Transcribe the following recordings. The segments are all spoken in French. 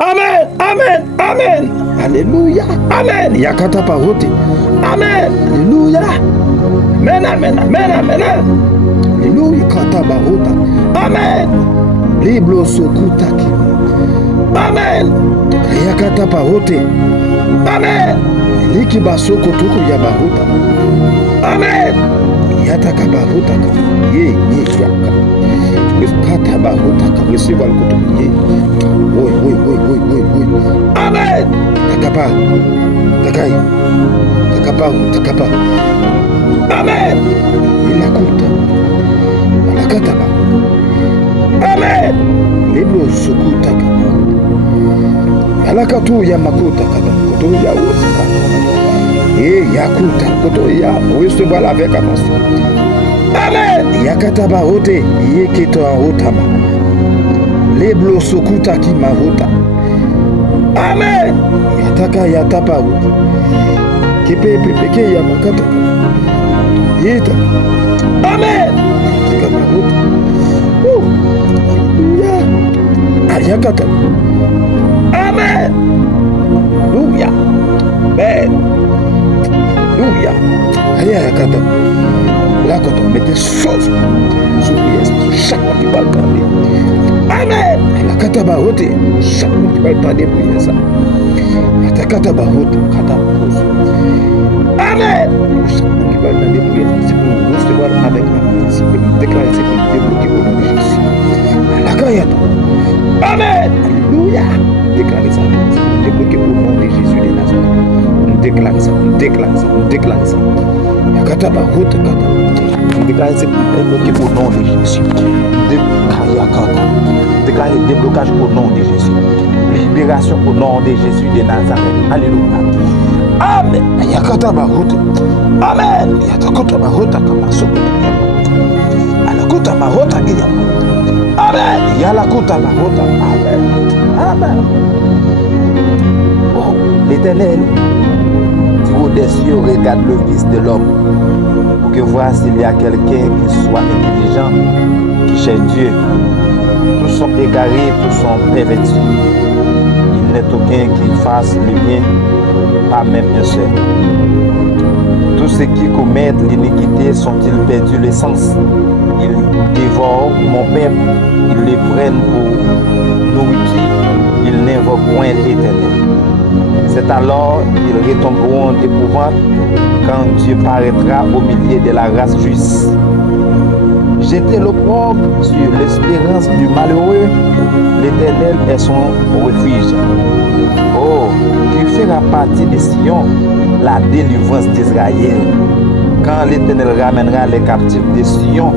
Amen. Amen. Amen. Alléluia. Amen. Yakata parote. Amen. Alléluia. Amen. Amen. Amen. Amen. Alléluia. Kata barota. Amen. Liblo sokutaki. Amen. Yakata parote. Amen. Liki basoko tuku ya barota. Amen. Yataka barota. Ye yaka. Kata barota ka receive al kutu ye. Oui. Amen. Takapa. Takai. Takapa. Amen. Ilakuta. Alakata ba. Amen. Liblo sokuta kama. Alakatu ya makuta kata. Koto ya usta. Yakuta koto ya recevoir avec attention. Amen. Yakata ba hote yekito hotama. Liblo sokuta ki mahuta. Amen. Yataka yatapa hote. Kepe ya makata. Yeta. Amen. Yataka mahuta. Hallelujah. Ayakata. Amen. Hallelujah. Amen. Hallelujah. Ayakata. Là, quand on met des choses sur chaque fois qu'il va le parler. Amen. La katabarote. Chaque fois qu'il va le parler pour ça. La katabarote. Amen. Chaque fois qu'il va le parler pour ça. C'est pour recevoir avec un. C'est pour déclarer, c'est pour débloquer au nom de Jésus. La kayata. Amen. Alléluia. Déclarer ça. C'est pour débloquer au nom de Jésus de Nazareth. On déclare ça. La katabarote. Déclarer c'est débloqué au nom de Jésus. Déclarer déblocage au nom de Jésus. Libération au nom de Jésus de Nazareth. Alléluia. Amen. Yakata baruta. Amen. Yatakota baruta kama soko. Alakota baruta kia. Amen. Yalakota baruta. Amen. Oh, l'Éternel des cieux regarde le fils de l'homme pour que voir s'il y a quelqu'un qui soit intelligent, qui cherche Dieu. Tous sont égarés, tous sont pervertis. Il n'est aucun qui fasse le bien, pas même un seul. Tous ceux qui commettent l'iniquité sont-ils perdus le sens. Ils dévorent mon peuple, ils les prennent pour nourriture, ils n'invoquent point l'Éternel. C'est alors qu'ils retomberont d'épouvante quand Dieu paraîtra au milieu de la race juste. Jeter l'opprobre sur l'espérance du malheureux, l'Éternel est son refuge. Oh, qu'il fera partie de Sion, la délivrance d'Israël, quand l'Éternel ramènera les captifs de Sion.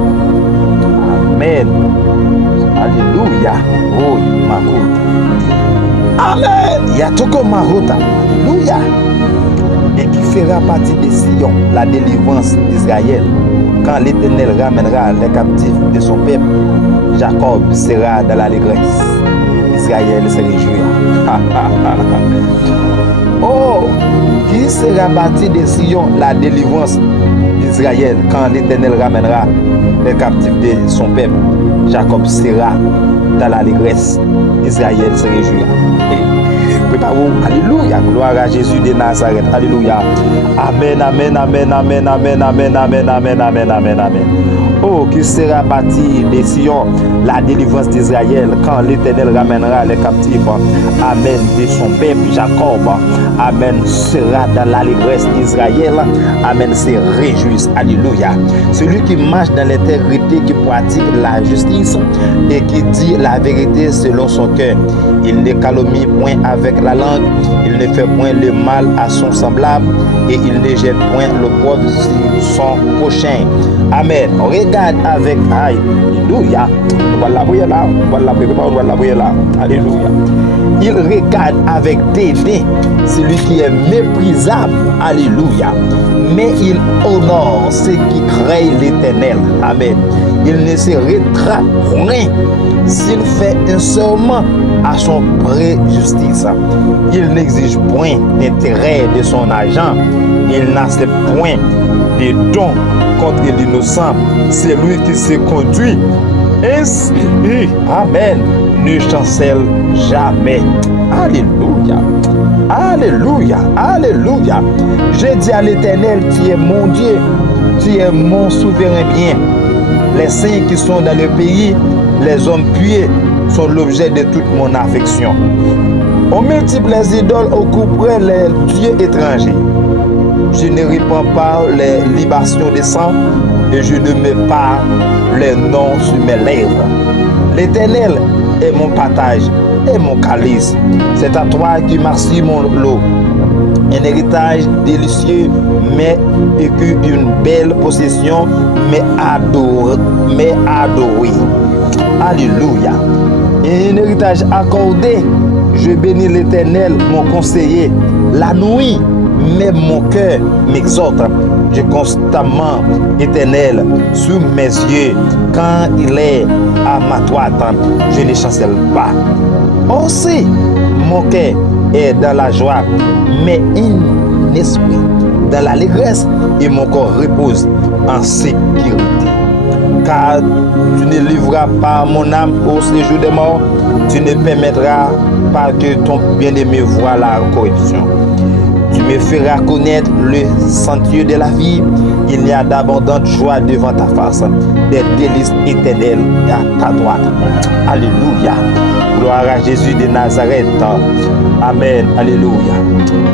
Amen. Alléluia. Oh, ma coute. Amen. Yatoko Mahota. Alléluia. Et qui fera partie de Sion, la délivrance d'Israël. Quand l'Éternel ramènera les captifs de son peuple, Jacob sera dans l'allégresse. Israël se réjouira. Oh, qui sera partie de Sion, la délivrance d'Israël. Quand l'Éternel ramènera les captifs de son peuple, Jacob sera dans l'allégresse. Israël se réjouira. Préparons. Alléluia. Gloire à Jésus de Nazareth. Alléluia. Amen, amen, amen, amen, amen, amen, amen, amen, amen, amen, amen. Oh, qui sera bâti de Sion, la délivrance d'Israël, quand l'Éternel ramènera les captifs. Amen. De son peuple Jacob. Amen. Sera dans l'allégresse d'Israël. Amen. Se réjouissent. Alléluia. Celui qui marche dans l'intégrité, qui pratique la justice et qui dit la vérité selon son cœur. Il ne calomnie point avec la langue, il ne fait point le mal à son semblable et il ne jette point l'opprobre sur son prochain. Amen. Regarde avec Alléluia. Alléluia. Il regarde avec dédain celui qui est méprisable. Alléluia. Mais il honore ceux qui craignent l'Éternel. Amen. Il ne se rétracte point s'il fait un serment à son pré-justice. Il n'exige point d'intérêt de son argent. Il n'accepte point de dons contre l'innocent. C'est lui qui se conduit ainsi. Amen. Ne chancelle jamais. Alléluia. Alléluia. Alléluia. Je dis à l'Éternel, tu es mon Dieu, tu es mon souverain bien. Les saints qui sont dans le pays, les hommes pieux, sont l'objet de toute mon affection. On multiplie les idoles, on couperait les dieux étrangers. Je ne répands pas les libations de sang et je ne mets pas les noms sur mes lèvres. L'Éternel est mon partage et mon calice. C'est à toi qui m'assure mon lot. Un héritage délicieux, mais une belle possession, mais adoré. Alléluia. Un héritage accordé. Je bénis l'Éternel, mon conseiller. La nuit, même mon cœur m'exhorte. Je constamment Éternel sous mes yeux. Quand il est à ma droite, je ne chancelle pas. Aussi, mon cœur est dans la joie, mais un esprit dans l'allégresse et mon corps repose en sécurité. Car tu ne livreras pas mon âme au séjour des morts, tu ne permettras pas que ton bien-aimé voie la corruption. Tu me feras connaître le sentier de la vie. Il y a d'abondantes joies devant ta face, des délices éternelles à ta droite. Alléluia. Gloire à Jésus de Nazareth. Amen. Alléluia.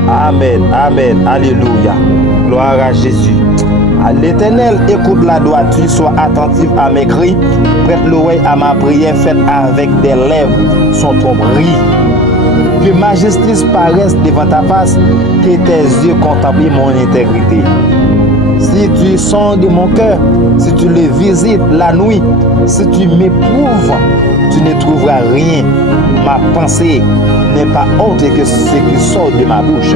Amen. Amen. Alléluia. Gloire à Jésus. À l'Éternel, écoute la droiture, sois attentif à mes cris, prête l'oreille à ma prière faite avec des lèvres, son tromperie. Que ma justice paraisse devant ta face, que tes yeux contemplent mon intégrité. Si tu sondes mon cœur, si tu le visites la nuit, si tu m'éprouves, tu ne trouveras rien. Ma pensée n'est pas autre que ce qui sort de ma bouche.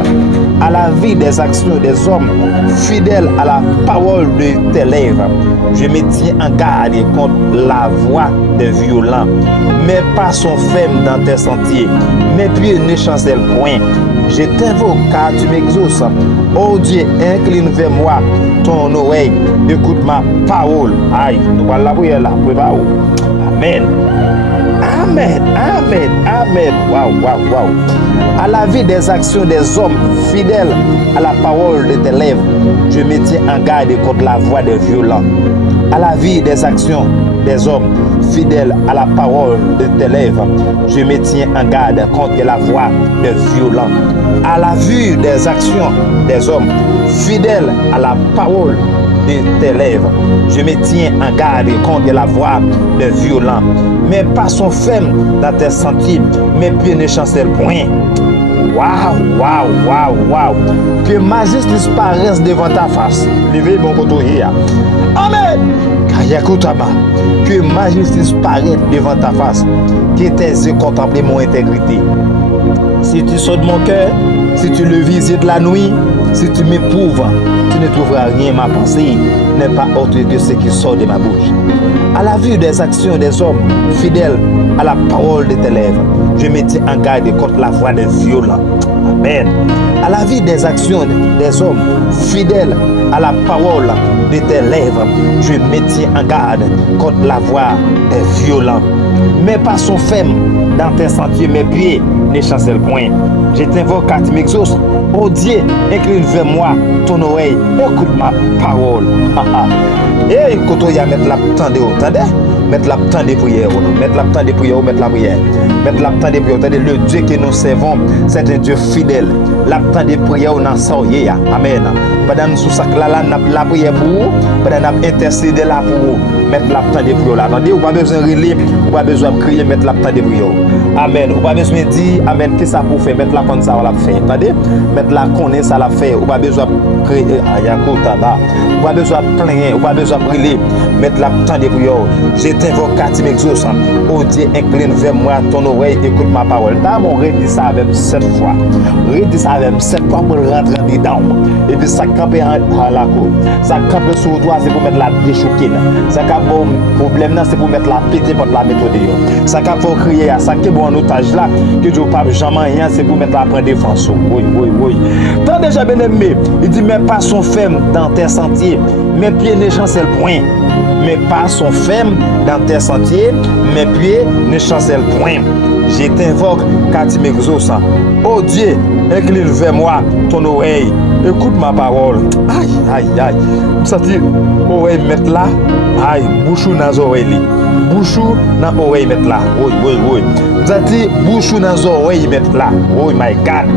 À la vie des actions des hommes, fidèles à la parole de tes lèvres, je me tiens en garde contre la voix des violents. Mes pas sont fermes dans tes sentiers, mes pieds ne chancellent point. Je t'invoque car tu m'exauces. Oh Dieu, incline vers moi ton oreille, écoute ma parole. Aïe, nous allons la prière là, prépare-vous. Amen. Amen, amen, amen. Waouh, waouh, waouh. À la vie des actions des hommes fidèles à la parole de tes lèvres, je me tiens en garde contre la voix des violents. À la vie des actions des hommes fidèles à la parole de tes lèvres, je me tiens en garde contre la voix des violents. À la vue des actions des hommes fidèles à la parole de tes lèvres, je me tiens en garde contre la voix des violents. Mes pas sont fermes dans tes sentiers, mes pieds ne chancellent point. Waouh, waouh, waouh, waouh. Que ma justice paraisse devant ta face. Levez mon côté. Amen. Que ma justice paraisse devant ta face. Que tes yeux contemplent mon intégrité. Si tu sondes mon cœur, si tu le visites la nuit, si tu m'éprouves, tu ne trouveras rien. Ma pensée n'est pas autre que ce qui sort de ma bouche. À la vue des actions des hommes fidèles à la parole de tes lèvres, je me tiens en garde contre la voix des violents. Amen. À la vue des actions des hommes fidèles à la parole de tes lèvres, je me tiens en garde contre la voix des violents. Mes pas sont fermes dans tes sentiers, mes pieds ne chancellent point. Je t'invoque car tu m'exauces. Oh Dieu, incline vers moi ton oreille, écoute ma parole. Et quand on y a mettre la temps de entendre, mettre la temps de prière, mettre la temps de prière, mettre la prière, mettre la temps de prière. Le Dieu que nous servons, c'est un Dieu fidèle. La temps de prière, on en sort. Amen. Pendant nous sous ça là, la prière pour vous, pendant nous intercéder là pour vous, mettre la temps de prière là. Attendez, vous pas besoin de relire, vous pas besoin de crier, mettre la temps de prière. Amen. Vous pas besoin de dire, amen, qu'est-ce que ça pour faire, mettre la comme ça, on l'a fait. Attendez, mettre la connaître ça l'a fait. Vous pas besoin de crier, ayakotaba. Vous pas besoin de plaindre, vous pas besoin de brûler, mettre la temps de prière. Je t'invoque car tu m'exauces. Oh Dieu, incline vers moi ton oreille, écoute ma parole. Là, mon redis ça avec 7 fois. Redis ça avec 7 fois pour rentrer dedans. Et puis ça campe à la cour. Ça campe sur toi, c'est pour mettre la déchouquée. Ça campe au problème, c'est pour mettre la pété pour la méthode. Ça campe pour crier, ça qui est bon en otage là, que Dieu pas jamais rien, c'est pour mettre la prendre défense. Oui, oui, oui. Tant déjà bien aimé, il dit, mes pas sont fermes dans tes sentiers, mes pieds ne chancellent point. Mes pas sont fermes dans tes sentiers, mes pieds ne chancellent point. Je t'invoque car tu m'exauces. Oh Dieu, incline vers moi ton oreille. Écoute ma parole. Aïe, aïe, aïe. Je sens oreille mettre là. Aïe, bouchou dans les oreilles. Bouchou dans les oreilles mettre là. Oui, oui, oui. Je sens bouchou dans les oreilles mettre là. Oh my God.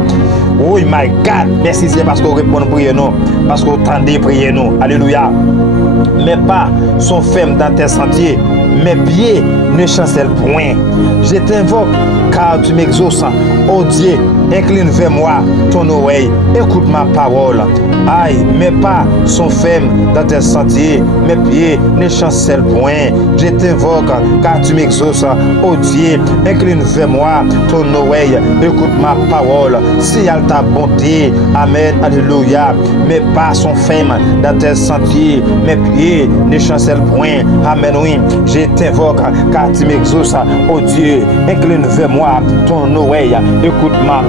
Oh my God. Merci, c'est parce qu'on répond à prière, non. Parce qu'on tendait prier, non. Alléluia. Mes pas sont fermes dans tes sentiers. Mes pieds ne chancellent point. Je t'invoque car tu m'exauces. Oh Dieu, incline vers moi ton oreille. Écoute ma parole. Aïe, mes pas sont fermes dans tes sentiers. Mes pieds ne chancellent point. Je t'invoque car tu m'exauces. Oh Dieu, incline vers moi ton oreille. Écoute ma parole. Signale ta bonté. Amen. Alléluia. Mes pas sont fermes dans tes sentiers. Mes pieds ne chancellent point. Amen. Oui. Je t'invoque car tu m'exauces. Oh Dieu, incline vers moi ton oreille. Écoute ma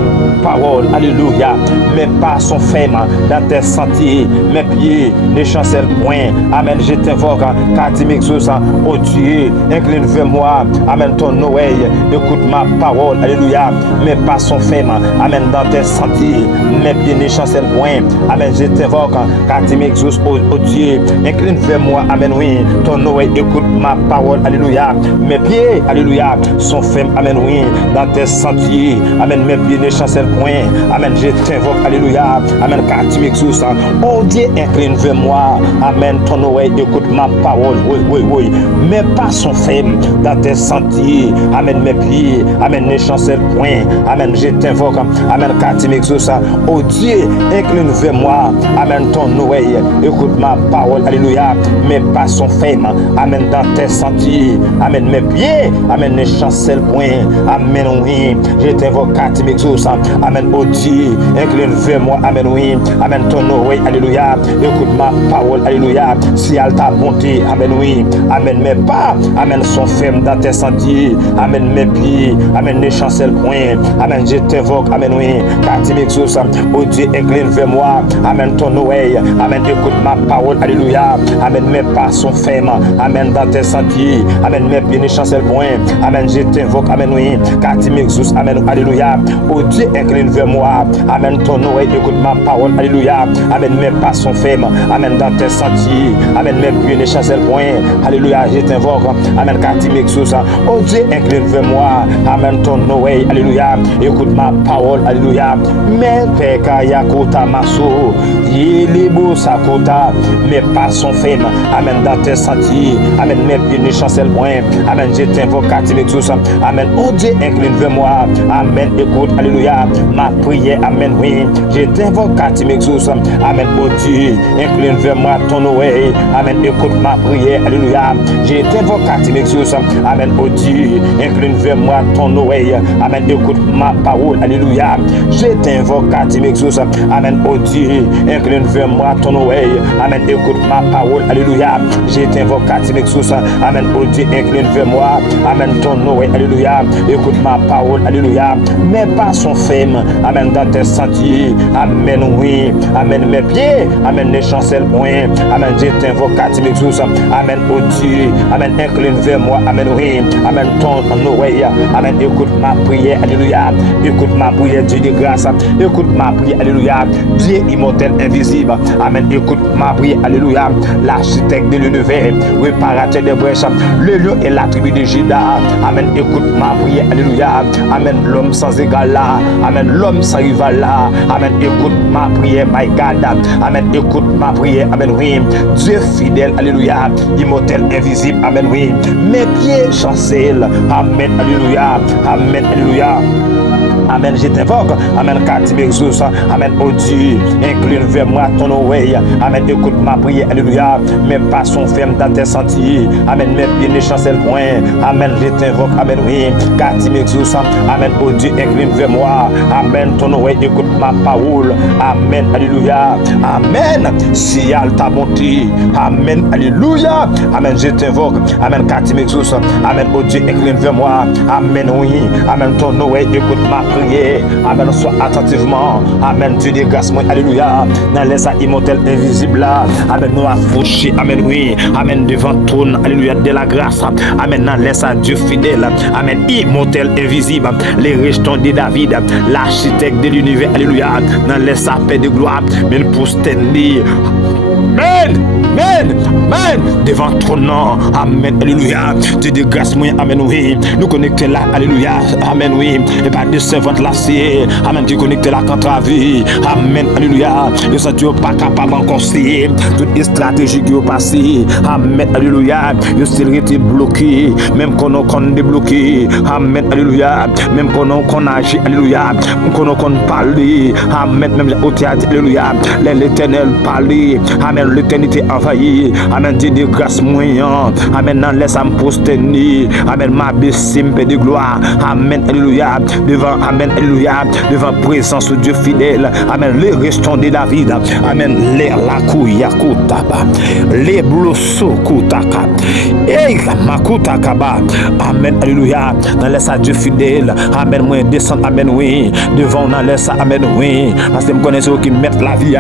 parole. Alléluia. Mes pas sont fermes dans tes sentiers. Mes pieds ne chancellent point. Amen. Je t'invoque car tu m'exauces. Oh Dieu, incline vers moi. Amen. Ton oreille. Écoute ma parole. Alléluia. Mes pas sont fermes. Amen. Dans tes sentiers. Mes pieds ne chancellent point. Amen. Je t'invoque car tu m'exauces. Oh Dieu, incline vers moi. Amen. Oui. Ton oreille. Écoute ma parole. Alléluia. Mes pieds. Alléluia. Sont fermes. Amen. Oui. Dans tes sentiers. Amen. Mes pieds ne chancellent point. Amen. Je t'invoque. Alléluia. Amen. Car tu m'exauces. Oh Dieu, incline vers moi. Amen. Ton oreille. Écoute ma parole. Oui, oui, oui. Mes pas sont fermes dans tes sentiers. Amen. Mes pieds. Amen. Ne chancellent point. Amen. Je t'invoque. Amen. Car tu m'exauces. Oh Dieu, incline vers moi. Amen. Ton oreille. Écoute ma parole. Alléluia. Mes pas sont fermes. Amen. Dans tes sentiers. Amen. Mes pieds. Amen. Ne chancellent point. Amen. Oui. Je t'invoque car tu m'exauces. Amen. Oh Dieu, incline vers moi. Amen. Oui. Amen. Ton oreille. Alléluia. Écoute ma parole. Alléluia. Si elle ta bonté. Amen. Oui. Amen. Mes pas. Amen. Sont fermes dans tes sentiers. Amen. Mes pieds. Amen. Ne chancellent point. Amen. Je t'invoque. Amen. Oui. Car tu m'exauces. Oh Dieu, incline vers moi. Amen. Ton oreille. Amen. Écoute ma parole. Alléluia. Amen. Mes pas sont fermes. Amen. Dans tes sentiers. Amen. Mes pieds ne chancellent point. Amen. Je t'invoque. Amen. Oui. Car tu m'exauces. Amen. Alléluia. Oh Dieu, incline vers moi. Amen. Ton oreille. Écoute ma parole. Alléluia. Amen. Mes pas sont fermes. Amen. Dans tes sentiers. Amen. Mes pieds ne chancellent point. Alléluia. Je t'invoque. Amen. Car tu m'exauces. Oh Dieu, incline vers moi. Amen. Ton oreille. Alléluia. Écoute ma parole. Alléluia. Mes peka yakota maso. Yelibo sakota. Mes pas sont fermes. Amen. Dans tes sentiers. Amen. Mes pieds ne chancellent point. Amen. Je t'invoque. Car tu m'exauces. Amen. Oh Dieu, incline vers moi. Amen. Écoute. Alléluia. Ma prière. Amen. Oui. Je t'invoque. Car tu m'exauces. Amen. Oh Dieu, incline vers moi ton oreille. Amen. Écoute ma prière. Alléluia. Je t'invoque car tu m'exauces. Amen. Oh Dieu, incline vers moi ton oreille. Amen. Écoute ma parole. Alléluia. Je t'invoque car tu m'exauces. Amen. Oh Dieu, incline vers moi ton oreille. Amen. Écoute ma parole. Alléluia. Je t'invoque car tu m'exauces. Amen. Oh Dieu, incline vers moi. Amen. Ton oreille. Alléluia. Écoute ma parole. Alléluia. Mes pas sont fermes. Amen. Dans tes sentiers. Amen. Oui. Amen. Mes pieds. Amen. Ne chancellent point. Amen. Je t'invoque car tu m'exauces. Amen. Oh Dieu. Amen. Incline vers moi. Amen. Oui. Amen. Ton oreille. Amen. Écoute ma prière. Alléluia. Écoute ma prière. Dieu de grâce. Écoute ma prière. Alléluia. Dieu immortel, invisible. Amen. Écoute ma prière. Alléluia. L'architecte de l'univers. Réparateur des brèches. Le lion et la tribu de Juda. Amen. Écoute ma prière. Alléluia. Amen. L'homme sans égal là. Amen. L'homme sans rival là. Amen. Écoute ma prière. My God. Amen. Écoute ma prière. Amen. Oui. Dieu fidèle. Alléluia. Immortel, invisible. Amen. Oui. Mes pieds chancellent. Amen. Alléluia. Amen. Alléluia. Amen. Je t'invoque. Amen. Car tu m'exauces. Amen. Oh Dieu, incline vers moi ton oreille. Amen. Écoute ma prière. Alléluia. Mes pas sont fermes dans tes sentiers. Amen. Mes pieds ne chancellent point. Amen. Je t'invoque. Amen. Oui. Car tu m'exauces. Amen. Oh Dieu, incline vers moi. Amen. Ton oreille. Écoute ma parole. Amen. Alléluia. Amen. Si elle ta bonté. Amen. Alléluia. Amen. Je t'invoque. Amen. Car tu m'exauces. Amen. Oh Dieu, incline vers moi. Amen. Oui. Amen. Ton oreille. Écoute ma prière. prier. Amen, soit attentivement. Amen, Dieu de grâce, moi, alléluia. Dans les immortels invisibles là. Amen, nous approcher. Amen, oui. Amen, devant trône, alléluia, de la grâce. Amen, dans les Dieu fidèle. Amen, immortel invisible. Les rejetons de David, l'architecte de l'univers, alléluia. Dans les paix de gloire, mais pour se tenir. Amen, amen, amen. Devant ton nom, amen, alléluia. Dieu de grâce, moi, amen, oui. Nous connecter là, alléluia, amen, oui. Et pas de servante là, c'est, amen, qui connecte là contre la vie, amen, alléluia. Et ça, Dieu pas capable encore c'est toutes les stratégies qui ont passé, amen, alléluia. Et s'il était bloqué, même qu'on a débloqué, amen, alléluia. Même qu'on agit, alléluia. Qu'on parlé, amen, même au théâtre, alléluia. L'éternel parlait, amen, l'éternité envahie, amen, Dieu de grâce moyen, amen, non, laisse me postenir, amen, ma baissée, de gloire, amen, alléluia, devant, amen, alléluia, devant présence de Dieu fidèle, amen, les restants de David, amen, les lakuya kutaba, les blosso kutaka, et makutakaba, amen, alléluia, dans laisse à Dieu fidèle, amen, moi descend, amen, oui, devant, dans laisse, amen, oui, parce que me connais ceux qui mettent la vie,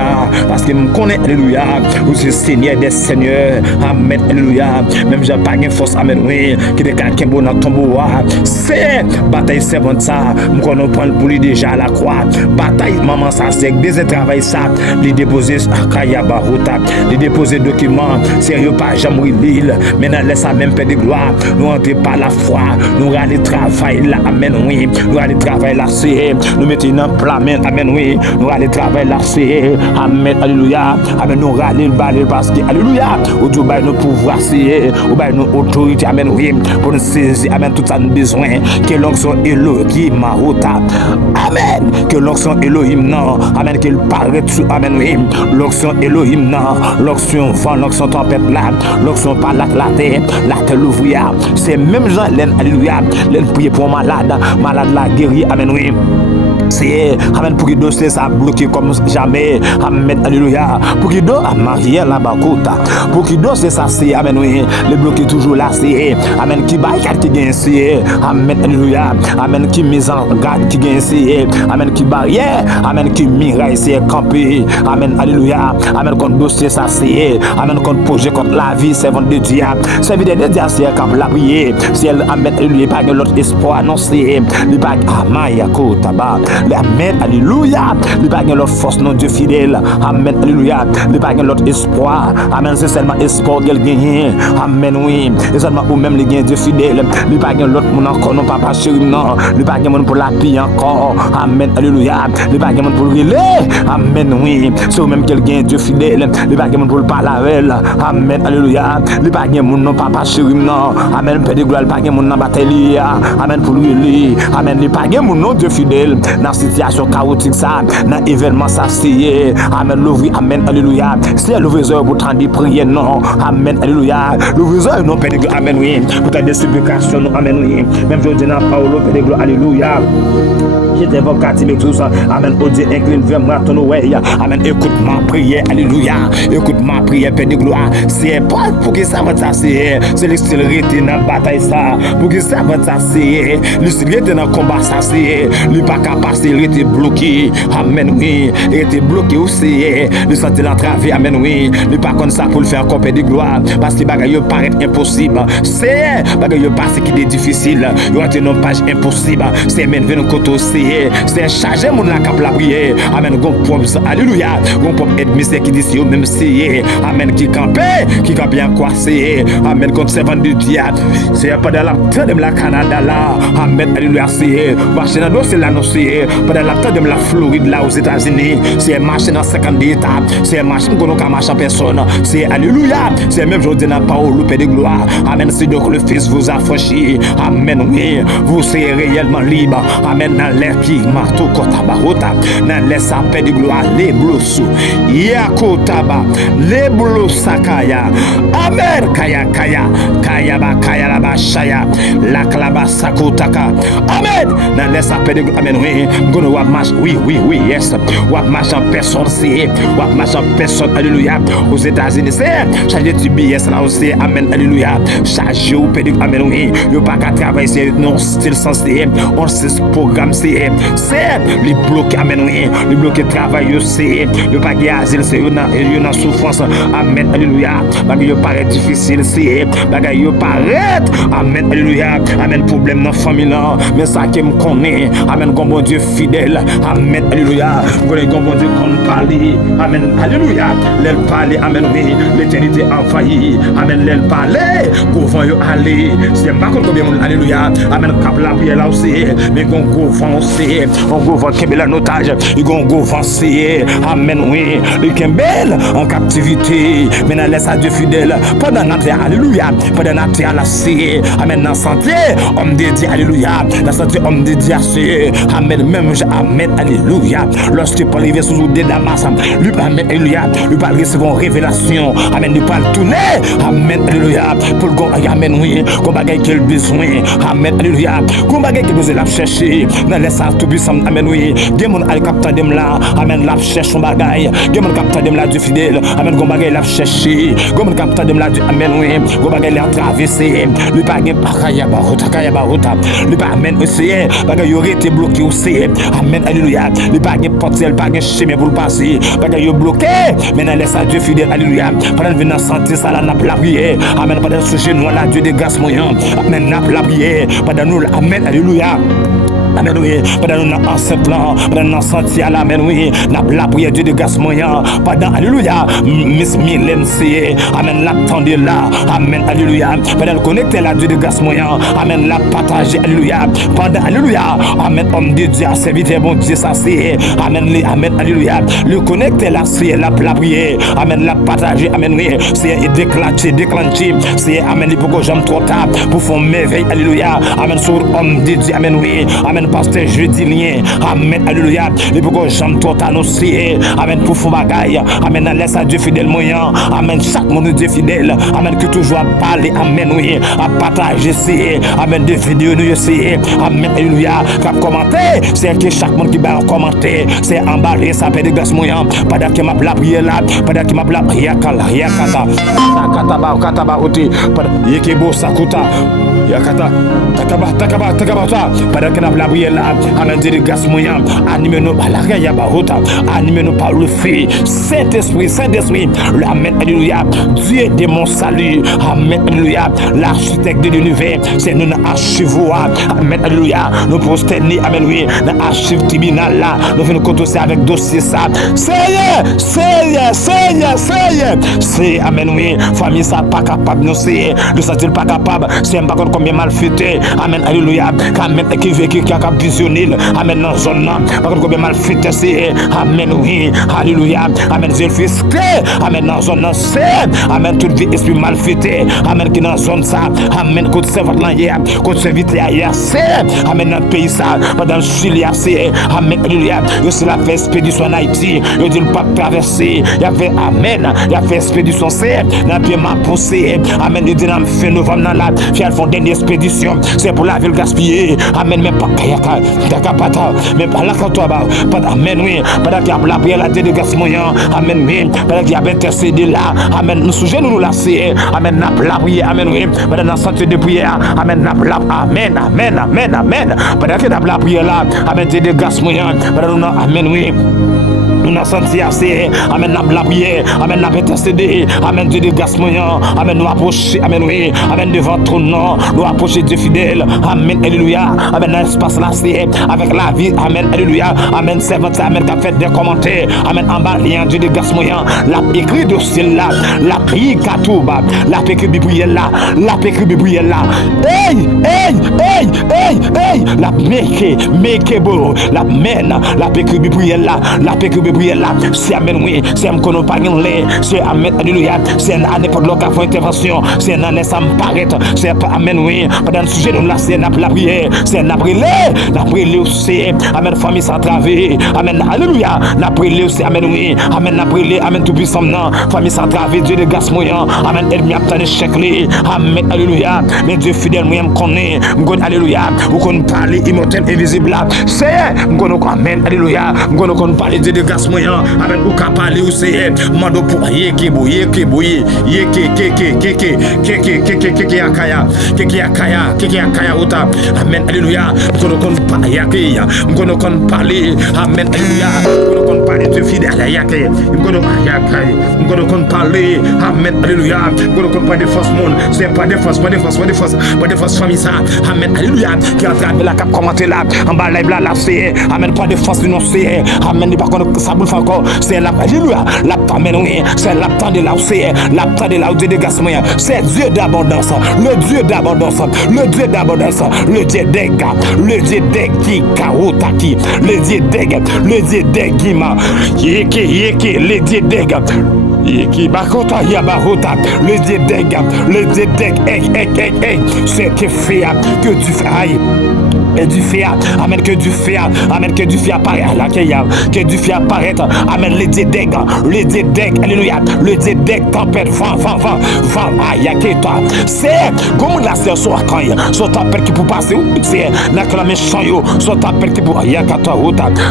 parce que me connais, alléluia, vous êtes Seigneur des Seigneurs, amen, alléluia, même j'ai pas de force, amen, oui, qui déclare qu'un bon tombeau, c'est bataille servante ça, me connais prendre pour lui déjà à la croix, bataille maman ça, c'est des travail ça, les déposer Kaya Baruta, les déposer documents, sérieux pas jamais l'île, maintenant laisse ça même paix de gloire, nous rentrons par la foi, nous allons travailler là, amen, oui, nous allons travailler là, c'est, nous mettons en plat, amen, oui, nous allons travailler là, c'est, amen, alléluia, amen, nous allons le parce que, alléluia, au Dieu, nous pouvoir, c'est, au bail nous autorité, amen, oui, pour nous saisir, amen, tout ça nous besoin, que l'onction Elohim, Maruta, amen, que l'onction Elohim, non, amen, qu'il paraît tout, amen, oui, l'onction Elohim, non, l'onction vent, l'onction tempête là, l'onction par la terre l'ouvrière, c'est même Jean, alléluia, l'aine prier pour malade la guéri, amen, oui. C'est, amen, pour qu'il dossier ça bloqué comme jamais, amen, alléluia, pour qu'il doit marier la bakota, pour qu'il dossier ça c'est, amen, oui, le bloqué toujours là c'est, amen, qui baille qui gagne c'est, amen, alléluia, amen, qui mise en garde qui gagne c'est, amen, qui barrière, amen, qui miraille c'est campé, amen, alléluia, amen, contre dossier ça c'est, amen, contre projet contre la vie, servante de Dieu, serviteur de Dieu c'est camp la prière, c'est, amen, alléluia, pas de l'autre espoir, non c'est, le pas amaya kota ba. Amen, alléluia. Il n'y a pas de force, non Dieu fidèle. Amen, alléluia. Il n'y a pas de l'autre espoir. Amen, c'est seulement espoir qu'elle gagne. Amen, oui. Et seulement ou même les gagne Dieu fidèle. Il n'y a pas de l'autre monde encore, non, papa chéri, non. Il n'y a pas de monde pour la paix encore. Amen, alléluia. Il n'y a pas de monde pour le relais. Amen, oui. C'est ou même qu'elle gagne Dieu fidèle. Il n'y a pas de monde pour le parler avec elle. Amen, alléluia. Il n'y a pas de monde, non, papa chéri, non. Amen, Père de gloire, il n'y a pas de monde dans la bataille. Amen, pour le relais. Amen, il n'y a pas de monde, non, Dieu fidèle. Dans situation chaotique ça, dans événement ça c'est, amen, l'ouvrir, amen, alléluia, c'est l'ouvrir pour t'en dire prier, non, amen, alléluia, l'ouvrir, non, Père de gloire, amen, oui, pour ta des supplications, non, amen, oui, même je dis dans Paulo, Père de gloire, alléluia, j'étais vocatif avec tout ça, amen, au Dieu, incline vers moi, ton oreille, amen, écoute ma prière, alléluia, écoute ma prière, Père de gloire, c'est pas pour que ça va ça c'est l'extériorité dans la bataille ça, pour que ça va ça c'est, l'extériorité dans le combat ça c'est, le pas capable il était bloqué, amen, oui, il était bloqué aussi, le sentir l'entraver, amen, oui, ne pas comme ça pour le faire encore de gloire, parce que bagaille paraît impossible, c'est bagaille passé qui est difficile, il y a une page impossible, c'est même venir côté c'est chargé mon la cap la prière, amen, gon propre, alléluia, gon propre admission qui dit si même c'est, amen, qui campe bien quoi c'est, amen, contre servant de Dieu, c'est pas dans la terre de la Canada là, amen, alléluia, c'est, marcher dans c'est l'annoncer, pendant la temps de la Floride là aux États-Unis, c'est marché dans 50 États, c'est marché qu'on a marché en personne, c'est alléluia, c'est même aujourd'hui dans Paolo, Père de gloire, amen, c'est donc le Fils vous a franchi, amen, oui, vous serez réellement libre, amen, dans l'air qui marteau kotabarota, dans l'air sa Père de gloire, les blousous, yakotaba, les blousous kaya, amen, kaya la bashaya, la klaba sakotaka, amen, dans l'air sa Père de gloire, amen, oui, Gonna wap marche, oui, yes. Wap marche en personne, c'est. Wap marche en personne, alléluia. Aux États-Unis, c'est. Chargé du billet, là aussi, amen, alléluia. Chargé ou pédic, amen, oui. Yo pas qu'à travailler, c'est non style sensé. On sait ce programme, c'est. Les bloqués, amen, oui. Les bloqués travail, c'est. Yo pas qu'à asile, c'est. Yo dans souffrance, amen, alléluia. Bagay yo paraît difficile, c'est. Bagay yo paraît, amen, alléluia. Amen, problème dans la famille, mais ça qui me connaît, amen, bon Dieu fidèle, amen, alléluia. Bon Dieu qu'on parle, amen, alléluia. L'aile parler, amen, oui, l'éternité envahie, amen, l'aile parler, gouvant yo aller, c'est pas contre combien monde, alléluia, amen, cap la prière là aussi, mais qu'on gouvant aussi, on gouvant Kembel en otage, il gon gouvant c'est, amen, oui, le Kembel en captivité, maintenant laisse à Dieu fidèle, pendant notre alléluia, pendant notre à la c'est, amen, dans santé, homme dédié, alléluia, dans santé, homme dédié à c'est, amen, même, amen, alléluia, lorsque Paul arrive sous des Damas, lui, amen, alléluia, lui parle recevoir une révélation, amen, lui parle tourner, amen, alléluia, pour le go, amen, oui, qu'on bagaille qu'il besoin, amen, alléluia, qu'on bagaille qu'il besoin, la chercher, dans les salles tout puissant, amen, oui, des mon al capteur dem là, amen, la cherche son bagaille, des mon capteur dem là du fidèle, amen, qu'on bagaille la chercher, qu'on mon capteur dem là du, amen, oui, qu'on bagaille la traverser, lui pas gain kaya barota, lui pas amen, aussi, bagaille aurait été bloqué aussi, amen, alléluia, lui pas gain portiel, pas gain chemin pour le passer, bagaille yo bloqué, maintenant laisse à Dieu fidèle, alléluia, pendant venir sentir ça là, n'a pas prier, amen, pendant ce genou là, Dieu de grâce moyen, amen, n'a pas prier, pendant nous, amen, alléluia. Amen, oui, pendant nous enceinte là, pendant nous senti à l'amen, oui, n'a la prière Dieu de grâce moyen, pendant, alléluia, Miss Mylène, c'est, amen, l'attendez là, amen, alléluia, pendant le connecter là, Dieu de grâce moyen, amen, la partager, alléluia, pendant, alléluia, amen, homme de Dieu, serviteur, bon Dieu, ça c'est, amen, alléluia, le connecter là, c'est la prière, amen, la partager, amen, oui, c'est déclencher, c'est, amen, il faut que j'aime trop tard, pour faire merveille, alléluia, amen, sur homme de Dieu, amen, oui, amen, pasteur jeudi lien, amen, alléluia, il faut que j'aime trop annoncer, amen, pour faire bagaille, amen, laisse à Dieu fidèle moyen, amen, chaque monde Dieu fidèle, amen, que toujours à parler, amen, oui, à partager, c'est, amen, des vidéos, nous, c'est, amen, alléluia, qu'à commenter, c'est que chaque monde qui va commenter, c'est emballé, ça fait de grâce moyen, pendant que ma prière là, pendant que ma prière, kataba, oti, yekebo sakuta, yakata, takaba, pendant que la prière là, amen, Dieu de grâce moyen, animez-nous par la raya barota, animez-nous par le feu, Saint-Esprit, amen, alléluia, Dieu de mon salut, amen, alléluia, l'architecte de l'univers, c'est nous archivons, amen, alléluia, nous prosterner, amen, oui, dans l'archive tribunal là, nous venons contosser avec dossier ça, Seigneur, c'est, amen, oui, famille ça pas capable, nous c'est, nous ça pas capable, c'est pas contre combien mal fêté, amen, alléluia, amen, qui a visionné, amen, dans zone là, pas contre combien mal fêté, c'est, amen, oui, alléluia, amen, Dieu fiscé, amen, dans zone là, c'est, amen, tout vie esprit mal fêté, amen, qui dans zone ça, amen, contre servante là hier, contre serviteur hier, c'est, amen, dans le pays ça, dans le Chili, c'est, amen, alléluia, yo c'est la fait expédition en Haïti, yo dit le pape traversé, il y avait, amen, il y a fait expédition, c'est, dans le pays m'a poussé, amen, il dit dans le fin novembre, dans la, fier font dernière expédition, c'est pour la ville gaspillée, amen, même pas, mais pas là quand toi, amen, oui, pendant qu'il y a la prière, la de grâce moyen, amen, oui, pendant qu'il y a intercédé là, amen, nous sujets nous la c'est, amen, n'a la prière, amen, oui, pendant la santé de prière, amen, n'a la, amen, pendant qu'il y a la prière là, amen, de grâce moyen, pendant nous, amen, oui, nous n'avons senti assez, amen, n'a la prière, amen, n'a intercédé, amen, Dieu de grâce moyen, amen, nous approcher, amen, oui, amen, devant ton nom, nous approcher Dieu fidèle, amen, alléluia, amen, dans l'espace là, c'est, avec la vie, amen, alléluia, amen, servante, amen, qui a fait des commentaires, amen, en bas, lien, Dieu de grâce moyen, la écrit de style là, la prière katouba, la pécule biblienne là, la meke, beau, la mène, la pécule biblienne là, la pécule prière là, c'est amen, oui, c'est un qu'on pas gagné, c'est amen, alléluia, c'est un année pour l'occasion intervention, c'est un année ça me paraît, c'est amen, oui, pendant le sujet de là, c'est la prière, c'est un après la prière aussi, amen, famille sans travail, amen, alléluia, la prière aussi, amen, oui, amen, la prière, amen, tout puissant, non, famille sans travail, Dieu de grâce moyen, amen, ennemi a obtenu chèque, amen, alléluia, mais Dieu fidèle, moi, me connaît, alléluia, vous qu'on parle immortel invisible là, c'est, amen, alléluia, qu'on parle Dieu de grâce moyen, amen, ou qu'à parler aussi, mando pour yeke akaya uta, amen, alléluia, qu'on parler, amen, alléluia, qu'on parler de fidèle à yake, qu'on parler, amen, alléluia, qu'on parler de fausse monde, c'est pas de fausse famille ça, amen, alléluia, qui a attrapé la cap commenter là, en bas live là, c'est, amen, pas de fausse non c'est, amen, pas qu'on ça bouffe encore, c'est la, alléluia, la amen, c'est la temps de là, c'est la temps de là, Dieu de grâce moyen, c'est Dieu d'abondance, le Dieu d'abondance, le Dieu d'abondance, le Dieu des gars, le Dieu des qui kaotaki, le Dieu des gima, yeke, le Dieu des gars. Yeki bakota yabarota, le Dieu des gars, le Dieu des c'est que fait que tu fais. Et du feu, amen, que du feu, amen, que du feu apparaît, là, que du feu apparaît, amen, le Dieu des gars, alléluia, le Dieu des tempêtes, vent, aïe, que toi, c'est, comme la sœur soit quand soit tempête qui peut passer, c'est, n'a que la méchant, soit tempête qui peut, aïe, que toi,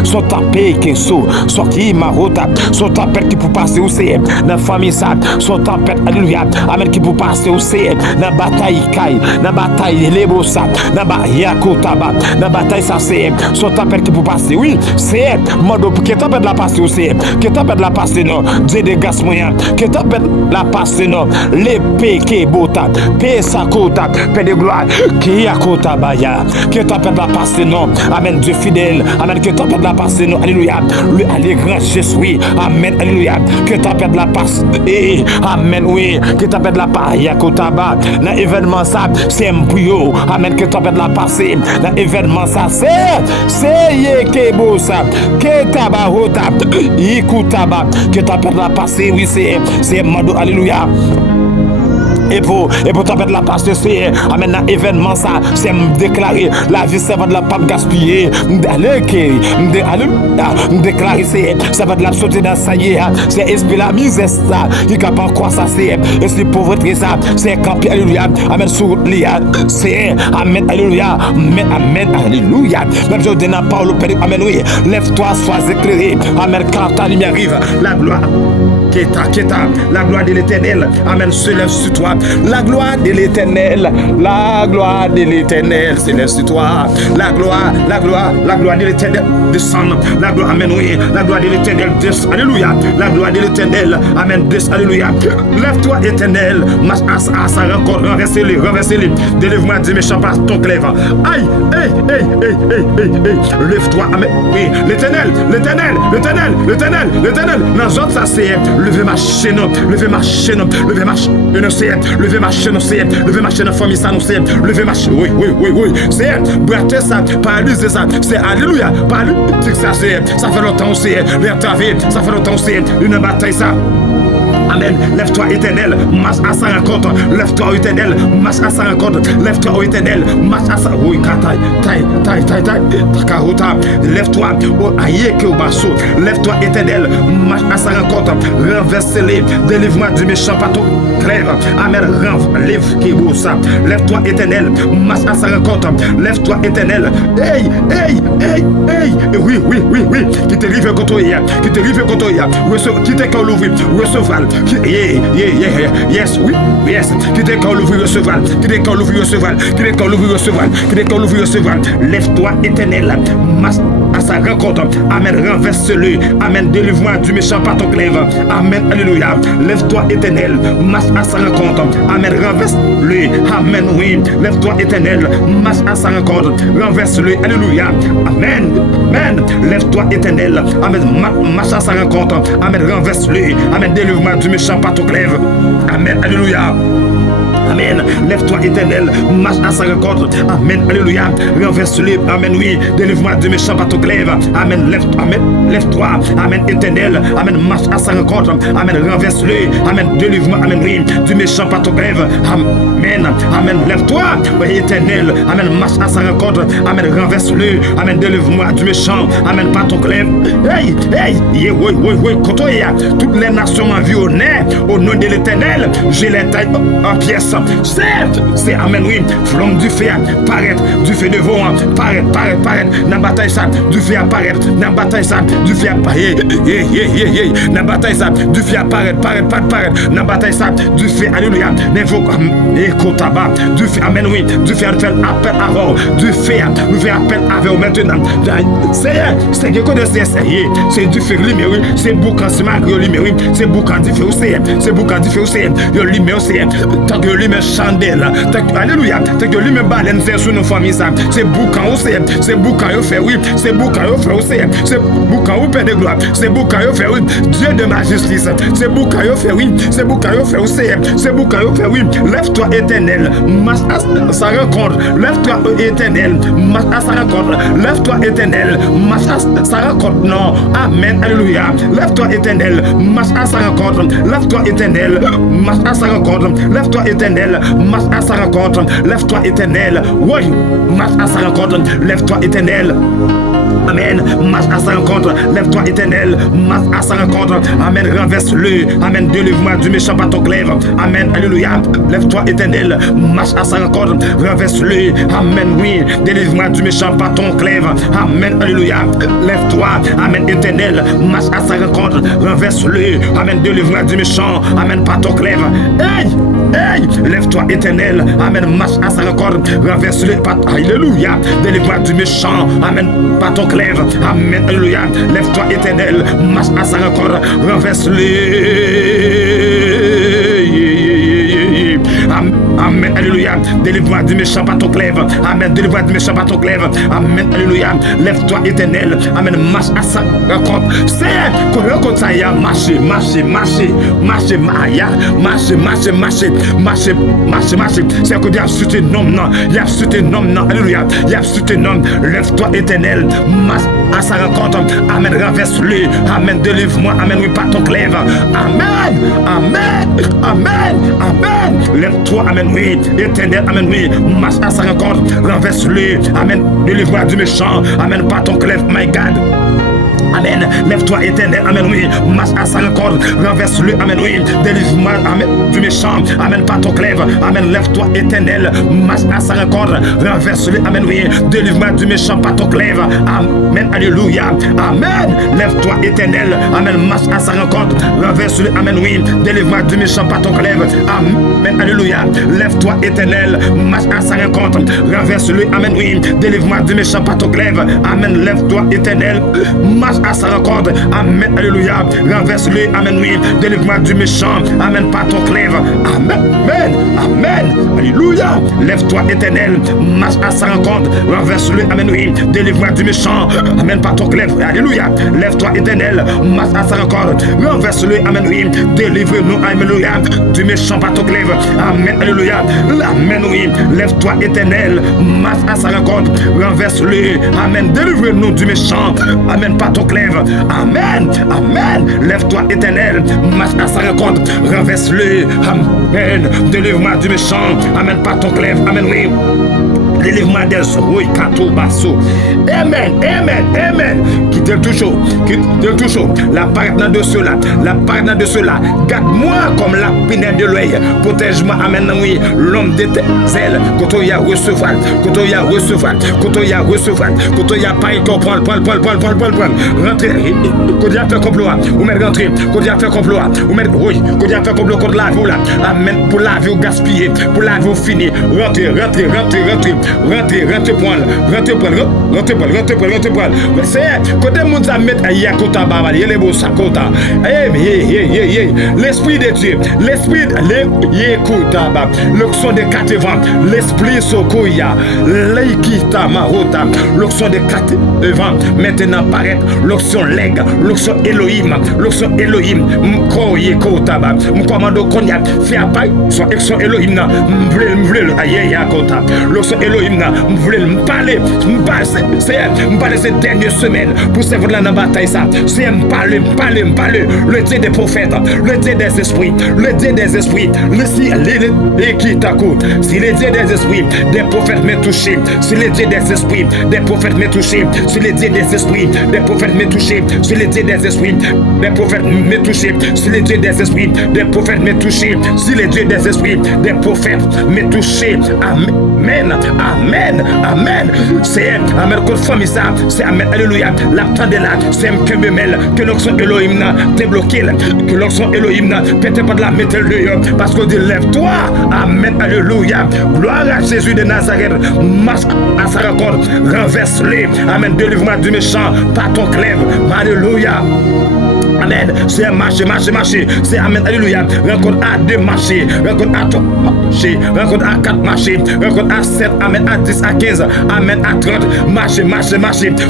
soit tempête qui soit qui m'a rota, soit tempête qui peut passer aussi, dans famille ça, soit tempête, alléluia, amen, qui peut passer aussi, dans bataille, dans bataille, les beaux ça, dans bataille, dans bataille ça c'est son tempête qui pour passer oui c'est mode que tempête la passer aussi que tempête la passer non Dieu de grâce moyen que tempête la passer non l'épée qui bota paix sa kota paix de gloire qui a kota baya que tempête la passer non amen Dieu fidèle amen que tempête la passer non alléluia lui allez grand Jésus oui amen alléluia que tempête la passe et amen oui que tempête la passe ya kota ba dans événement ça c'est un brio amen que tempête la passer événement ça c'est yekebo ça que tabarota ikutaba que t'as perdu la passé oui c'est mando alléluia et pour t'empêcher la passer c'est amen dans événement ça c'est me déclarer la vie ça va de la pas gaspiller d'aller déclarer c'est ça va de la sauter dans ça y est c'est esprit la misère ça qui capable quoi ça c'est esprit pauvreté ça c'est camper alléluia amen sur lia c'est amen alléluia amen alléluia même je donne la parole au Père amen oui lève-toi sois éclairé amen quand ta lumière arrive la gloire Keta, la gloire de l'Éternel, amen, se lève sur toi. La gloire de l'Éternel, se lève sur toi. La gloire de l'Éternel descend. La gloire, amen, oui, la gloire de l'Éternel descend. Alléluia. La gloire de l'Éternel, amen, descend. Alléluia. Lève-toi, Éternel, marche à sa rencontre, renversez-les. Délivre-moi du méchant par ton clèvre. Aïe, lève-toi, amen, oui, l'Éternel, dans autres, ça c'est lever ma chaîne, lever ma chaîne, famille ça nous c'est, lever ma chaîne, oui, c'est, brater ça, paralyser ça, c'est alléluia, paralytique ça c'est, ça fait longtemps aussi, les travail, ça fait longtemps aussi, une bataille ça. Amen. Lève-toi éternel, marche à sa rencontre. Lève-toi éternel, marche à sa rencontre. Lève-toi éternel, marche à sa. Oui, takarota. Lève-toi, aïe que au basso. Lève-toi éternel, marche à sa rencontre. Renverse-les, délivre-moi du méchant pato. Clève. Amen. Lève qui beau ça. Lève-toi éternel, marche à sa rencontre. Lève-toi éternel. Hey. Oui. Qui te livre contre hier. Qui te livre contre hier. Qui te quand l'ouvrir. Recevoir. Yes. Qui te quand l'ouvrir recevoir. Lève-toi éternel. Marche à sa rencontre. Amen. Renverse-le. Amen. Délivre-moi du méchant par ton clève. Amen. Alléluia. Lève-toi éternel. Marche à sa rencontre. Amen. Renverse-le. Amen. Oui. Lève-toi éternel. Marche à sa rencontre. Renverse-le. Alléluia. Amen. Lève-toi éternel. Amen. Marche à sa rencontre. Amen. Renverse-le. Amen. Délivre-moi du méchant par ton clève. Amen. Alléluia. Amen. Lève-toi, éternel. Marche à sa rencontre. Amen. Alléluia. Renverse-le. Amen. Oui. Délivre-moi du méchant par ton glaive. Amen. Lève-toi. Amen. Éternel. Amen. Marche à sa rencontre. Amen. Renverse-le. Amen. Délivre-moi. Amen. Oui. Du méchant par ton glaive. Amen. Amen. Lève-toi. Oui, éternel. Amen. Marche à sa rencontre. Amen. Renverse-le. Amen. Délivre-moi du méchant. Amen. Par ton glaive. Hey. Hey. Oui. Kotoya. Toutes les nations m'environnent. Au nom de l'éternel. Je les taille en pièces. C'est amen, oui. Flamme du feu apparaître, du feu de vent paraître. Dans bataille ça, du feu apparaître. Dans bataille ça, du feu apparaître. Dans bataille ça, du feu apparaître. Dans bataille ça, du feu, alléluia. Écoute tabac, du feu, amen, oui. Du feu fait appel avant. Du feu, nous fait appel avant maintenant. C'est que c'est du feu, oui. C'est boucan, c'est ma gueule, oui. C'est boucan du feu, c'est boucan du feu, c'est tant que lui me chandelle, alléluia, tant que lui me baleine c'est sur nos familles ça, c'est boucan aussi, c'est boucan yo fait oui, c'est boucan yo fait aussi, c'est boucan ou père de gloire, c'est boucan yo fait oui, Dieu de ma justice, c'est boucan yo fait oui, c'est boucan yo fait aussi, c'est boucan yo fait oui, lève-toi éternel, marche à sa rencontre, lève-toi éternel, marche à sa rencontre, lève-toi éternel, marche à sa rencontre, non, amen, alléluia, lève-toi éternel, marche à sa rencontre, lève-toi éternel, marche à sa rencontre, lève-toi éternel, marche à sa rencontre, lève-toi éternel, oui, marche à sa rencontre, lève-toi éternel. Amen. Marche à sa rencontre. Lève-toi éternel. Marche à sa rencontre. Amen. Renverse-le. Amen. Délivre-moi du méchant par ton glaive. Amen. Alléluia. Lève-toi éternel. Marche à sa rencontre. Renverse-le. Amen. Oui. Délivre-moi du méchant par ton glaive. Amen. Alléluia. Lève-toi. Amen. Éternel. Marche à sa rencontre. Renverse-le. Amen. Délivre-moi du méchant. Amen. Par ton glaive. Hey. Lève-toi éternel. Amen. Marche à sa rencontre. Renverse-le. Alléluia. Délivre-moi du méchant. Amen. Par ton glaive. Amen. Alléluia. Lève-toi éternel. Marche à sa rencontre. Renverse-le. Amen. Alléluia. Délivre-moi du méchant par ton glaive. Amen. Délivre-moi du méchant par ton glaive. Amen. Alléluia. Lève-toi éternel. Amen. Marche à sa rencontre. C'est qu'on rencontre ça. Marche. C'est que Dieu a su tes noms. Il a su tes noms. Alléluia. Il a su tes noms. Lève-toi éternel. Marche à sa rencontre. Amen. Renverse-le. Amen. Délivre-moi. Amen. Oui, par ton glaive. Amen. Lève-toi. Amen. Oui. Éternel. Amen. Oui. Marche à sa rencontre. Renverse-le. Amen. Délivre-moi du méchant. Amen. Par ton glaive. My God. Amen. Lève-toi éternel. Amen. Oui. Marche à sa rencontre. Renverse-le. Amen. Oui. Délivre-moi. Amen. Du méchant. Amen. Par ton glaive. Amen. Lève-toi éternel. Marche à sa rencontre. Renverse-le. Amen. Oui. Délivre-moi du méchant par ton glaive. Amen. Alléluia. Amen. Lève-toi éternel. Amen. Marche à sa rencontre. Renverse-le. Amen. Oui. Délivre-moi du méchant par ton glaive. Amen. Alléluia. Lève-toi éternel. Marche à sa rencontre. Renverse-le. Amen. Oui. Délivre-moi du méchant par ton glaive. Amen. Lève-toi éternel. Marche à sa rencontre. Amen. Alléluia. Renverse-le. Amen. Oui. Délivre-moi du méchant. Amen. Par ton glaive. Amen. Alléluia. Lève-toi éternel. Marche à sa rencontre. Renverse-le. Amen. Oui. Délivre-moi du méchant. Amen. Par ton glaive. Alléluia. Lève-toi éternel. Marche à sa rencontre. Renverse-le. Amen. Oui. Délivre-nous. Alléluia. Du méchant par ton glaive. Amen. Alléluia. Amen. Oui. Lève-toi éternel. Marche à sa rencontre. Renverse-le. Amen. Délivre-nous du méchant. Amen. Par ton glaive. Amen. Lève-toi éternel. Marche à sa rencontre. Renverse-le. Amen. Délivre-moi du méchant. Amen. Par ton glaive. Amen. Oui. Délivre-moi des rouilles, kato, basso. Amen. Quitte toujours. La partenaire de cela. Garde-moi comme la pinette de l'œil. Protège-moi. Amen. Oui. L'homme de tes ailes. Quand il y a recevoir. Quand il y a pas y comprendre. Rentrer. Quand il y a fait complot. Ou mettre rentrer. Quand il y a fait complot. Ou mettre. Oui. Quand il y a fait complot contre la vie là. Amen. Pour la vie gaspiller. Pour la vie finir. Rentrer. rentrez poil. C'est côté moun sa met yakota baba, les beaux sakota. L'esprit de Dieu, l'esprit yakota baba, l'onction des quatre vents, l'esprit sokoya, l'eikita marota, l'onction des quatre vents, maintenant paraît l'onction leg, l'onction Elohim, mkoyekota baba, mkomando konya, fait appel, soit action Elohim na, m'vle yakota, l'onction Elohim na, m'vle m'parler, m'parler ces dernières semaines pour servir dans la bataille ça. C'est m'parler, le Dieu des prophètes, le Dieu des esprits, si les dieux des esprits, des prophètes m'ont touché, si les dieux des esprits, des prophètes m'ont touché, si les dieux des esprits, des prophètes m'ont touché, si les dieux des esprits, des prophètes m'ont touché, si les dieux des esprits, des prophètes m'ont touché, si les dieux des esprits, des prophètes m'ont touché. Amen. C'est amen qu'on famille ça, c'est amen, alléluia. La temps de là, c'est que memel, que l'onction Elohim n'a débloqué, que l'onction Elohim n'a peut-être pas de la mettre le dehors, parce qu'on dit lève-toi, amen, alléluia. Gloire à Jésus de Nazareth, masque à sa rencontre, renverse-les, amen, délivre-moi du méchant, par ton clève, alléluia. Amen. C'est marcher. C'est amen. Alléluia. Rencontre à 2 marchés. Rencontre à 3 marchés. Rencontre à 4 marchés. Rencontre à 7. Amen. À 10, à 15. Amen. À 30. Marcher.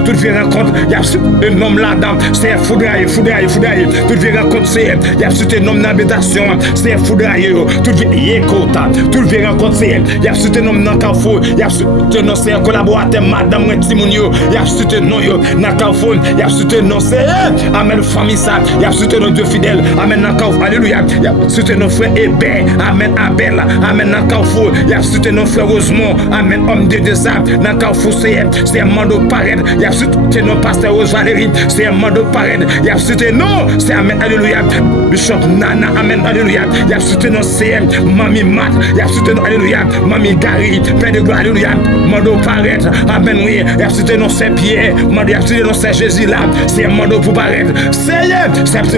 Toute vie rencontre. Il y a un homme là-dedans. C'est foudraillé. Toute vie rencontre. C'est. Il y a un homme d'habitation. C'est foudraillé. Toute vie écota. Toute vie rencontre. C'est. Il y a un homme dans Carrefour. Il y a un homme. C'est un collaborateur. Madame Timounio. Il y a un homme dans Carrefour. Il y a un homme. C'est. Amen. Famille ça. Il y a soutenu nos Dieu fidèles. Amen. Alléluia. Il y a soutenu nos frères Hébert. Amen. Abel. Amen. Carrefour. Il y a soutenu nos frères Rosemont. Amen. Homme de ça. Dans Carrefour, c'est un mando parade. Il y a soutenu nos pasteurs Rose Valérie. C'est un mando parade. Il y a soutenu nos. C'est Amen. Alléluia. Bishop Nana. Amen. Alléluia. Il y a soutenu nos CM. Mami Mat. Il y a soutenu Alléluia. Mami Gary. Père de gloire. Alléluia. Mando parade. Amen. Oui. Il y a soutenu nos Saint-Pierre. Il y a soutenu nos Saint-Jésus là. C'est un mando pour paraître. C'est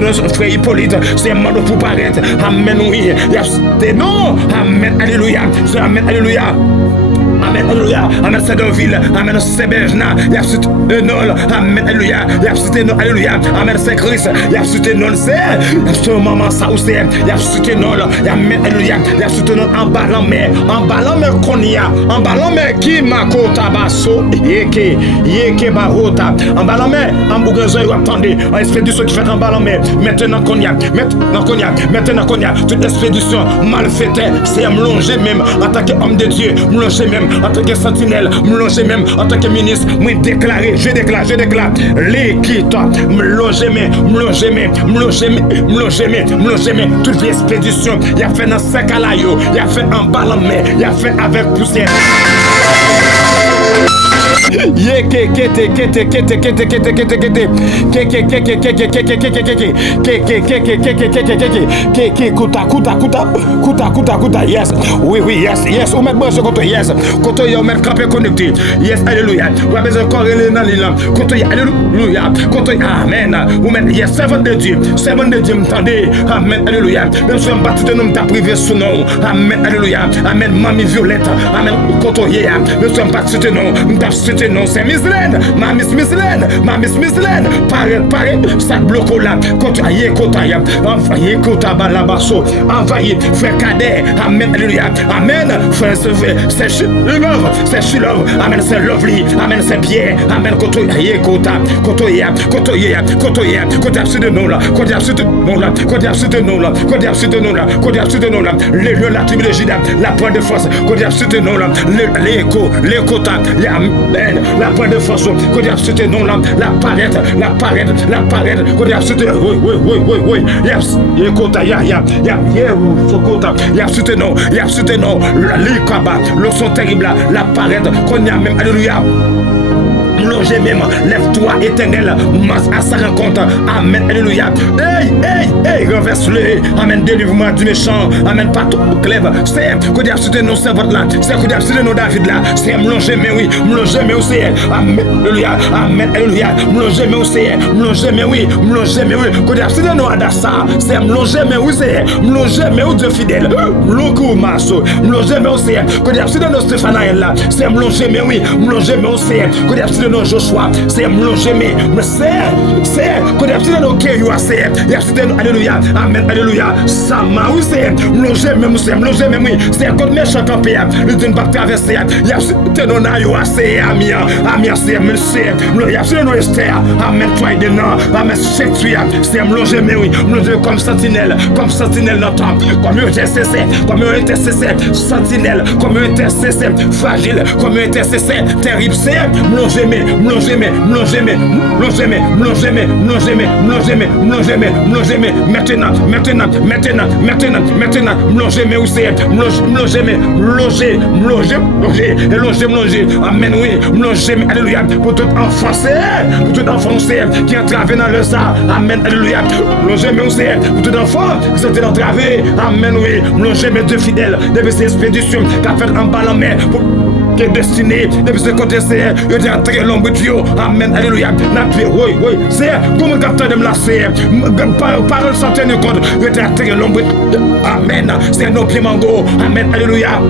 notre frère Hippolyte, c'est un mando pour paraître. Amen, oui. C'est non. Amen, alléluia. C'est Amen, alléluia. Amen, alléluia. Amen, c'est Saint-Ville. Amen, c'est Bergna. Il y a cité Nol. Amen, alléluia. Il y a cité Nol. Alléluia. Amen, c'est Christ. Il y a cité Nol. C'est maman ça aussi. Il y a cité Nol. Amen, alléluia. Il y a cité Nol en ballon mais qu'on y a. En ballon mais qui m'a tabasso. Yeke barota. En ballon mais en bougazo il attendez. En expédition qui fait en ballon mais maintenant qu'on y a. Toute expédition mal faite. C'est me longer même. En tant qu'homme de Dieu. Me longer même. En tant que sentinelle, me loger même en tant que ministre, je déclare, l'équité, me loger même, toute l'expédition, il a fait dans 5 à l'aïo, il a fait en ballon, il a fait avec poussière. Yes, oui, yes, on met bon ce côté, yes, côté on met campé connecté, yes, alléluia, on a besoin de corréler dans l'île, côté alléluia, côté amen, on met yes, servant de Dieu, m'entendez, amen, alléluia, même si on bat tout un homme t'a privé sous nom, amen, alléluia, amen, mamie Violette, amen, côté hier, même si on bat tout un nom, t'a cité non, c'est Mislaine, ma Miss Mislaine, pareil, ça bloque là, côté aïe, côté aïe, envoyé, côté balabasso, envoyé, frère cadet, amen, alléluia, amen, frère, c'est Shilov, amen, c'est Lovely, amen, c'est Pierre, amen, côté aïe, côté absurde de nous là, les lieux, la tribu de Juda, la pointe de force, côté absurde de nous là, l'écho, la pointe de force, côté absurde de nous là, la parade, côté absurde, oui, yes, écoute, il y a absurde non, l'ikaba, le son terrible, la parade, qu'on y a même, alléluia. mélangez même. Lève-toi, éternel, masse à sa rencontre. Amen, alléluia. Hey, renverse-le. Amen, délivre-moi du méchant. Amen, pas tout clève. C'est que Dieu a cité nos servantes là. C'est que Dieu a cité nos David là. C'est mélangez mais oui, mélangez mais aussi. Amen, alléluia. Amen, alléluia. Mélangez mais aussi. Mélangez mais oui, mélangez mais oui. Que Dieu a cité nos Adassa. C'est mélangez mais oui, c'est mélangez mais oui, Dieu fidèle. Mélangez masso. Mélangez mais aussi. Que Dieu a cité nos Stéphanaël là. C'est mélangez mais oui, mélangez mais aussi. Que Dieu a cité nos Joshua. C'est mélangez mais c'est que Dieu a cité nos Kéyoua. C'est il a cité nos alléluia. Amen, alléluia. Sama oui, c'est mélangez mais oui. C'est comme méchant campé. Le Dieu ne va pas traverser. Il a cité nos Nayoua. C'est Amia, c'est monsieur. Il a cité nos Esther. Amen, toi et de non. Amen, c'est tu. C'est mélangez mais oui. Mélangez comme sentinelle dans le temple. Comme intercesseur, sentinelle, comme intercesseur, fragile, comme intercesseur, terrible, c'est mélangez mais maintenant, mélangez mais où c'est, mélangez, amen, oui, mélangez, alléluia, pour tout enfant, qui est entravé dans le sang, amen, alléluia, mélangez mais où c'est, pour tout enfant qui sont entravés, amen, oui, mélangez mes deux fidèles, depuis ces expéditions, qui a fait en bas la mer, pour qui est destiné, depuis ce côté, c'est, il y a très l'ombre de Dieu, amen, alléluia, oui, c'est, comme le capteur de me lasser, parole centaine de compte, il y a très l'ombre, amen, c'est un pied mango, amen, alléluia.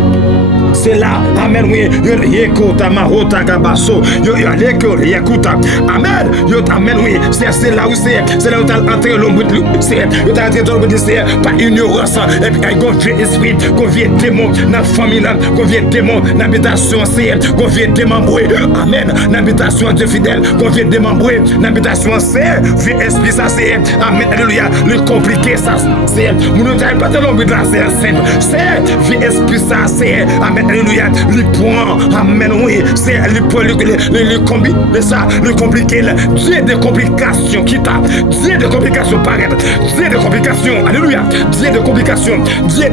C'est là, amen, oui, yékota mahota gabasso, yékota, amen, amen, oui, c'est là où c'est là où t'as entré l'ombre de c'est, t'as entré dans l'ombre de c'est, pas ignorance, et puis qu'on vient esprit, qu'on vient démon, dans la famille, qu'on vient démon, dans l'habitation, c'est, qu'on vient démembrer, amen, dans l'habitation de fidèle, qu'on vient démembrer, dans l'habitation, c'est, vient esprit, ça c'est, amen, alléluia, le compliqué, ça c'est, nous ne t'avons pas de l'ombre de la c'est, vient esprit, ça c'est, amen, alléluia, le point, amen, oui, c'est le point, le compliqué, Dieu de complications, qui t'a, Dieu de complications, paraître, Dieu de complications, alléluia, Dieu de complications, c'est,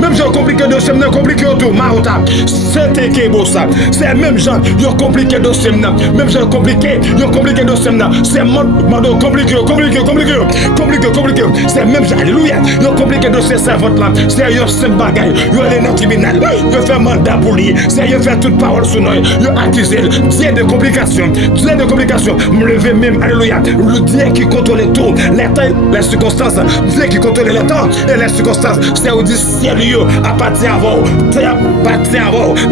même gens compliqués de semna, compliqué autour, marota, c'est que beau ça, c'est même gens, ils compliqué de semna, même gens compliqués, de semna, c'est mando compliqué, c'est même gens, alléluia, ils compliqué de ces servantes là, c'est yo sem bagay, yo les dans tribunal, yo fait mandat pour lui, c'est yo fait toute parole sur nous, yo accusé, Dieu de complications, me lever même, alléluia, le Dieu qui contrôle tout, les temps, les circonstances, Dieu qui contrôle les temps et les circonstances, c'est au ciel yo appartient à vous,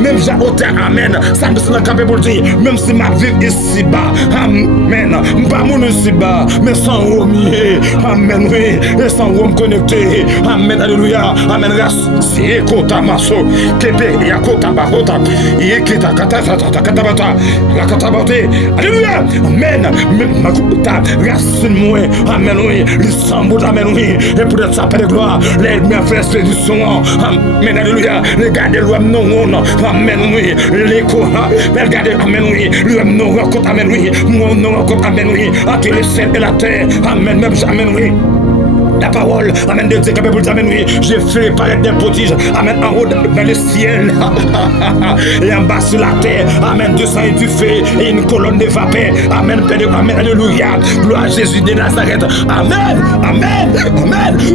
même j'ai autant, amen, ça me semble capable pour dire, même si ma vie ici bas, amen, pas mon ici bas, mais sans romier, amen, oui, et sans rome connecté, amen, alléluia, amen, c'est kota maso, kepe, yakota barota, yekita katabata, alléluia, amen, makuta, racine-moi, amen, oui, l'issambout, amen, oui, et pour être sa paix de gloire, les miens frères du son, amen, alléluia, regardez l'homme non, amen, oui, l'écho, regardez, amen, oui, l'homme non, amen, oui, mon nom, amen, oui, entre le ciel et la terre, amen, même, amen, oui. La parole, amen, de Dieu, amen, oui, j'ai fait paraître des prodiges, amen, en haut dans le ciel, et en bas sur la terre, amen, du sang et du feu, et une colonne de vapeur, amen, amen, alléluia, gloire à Jésus de Nazareth, amen,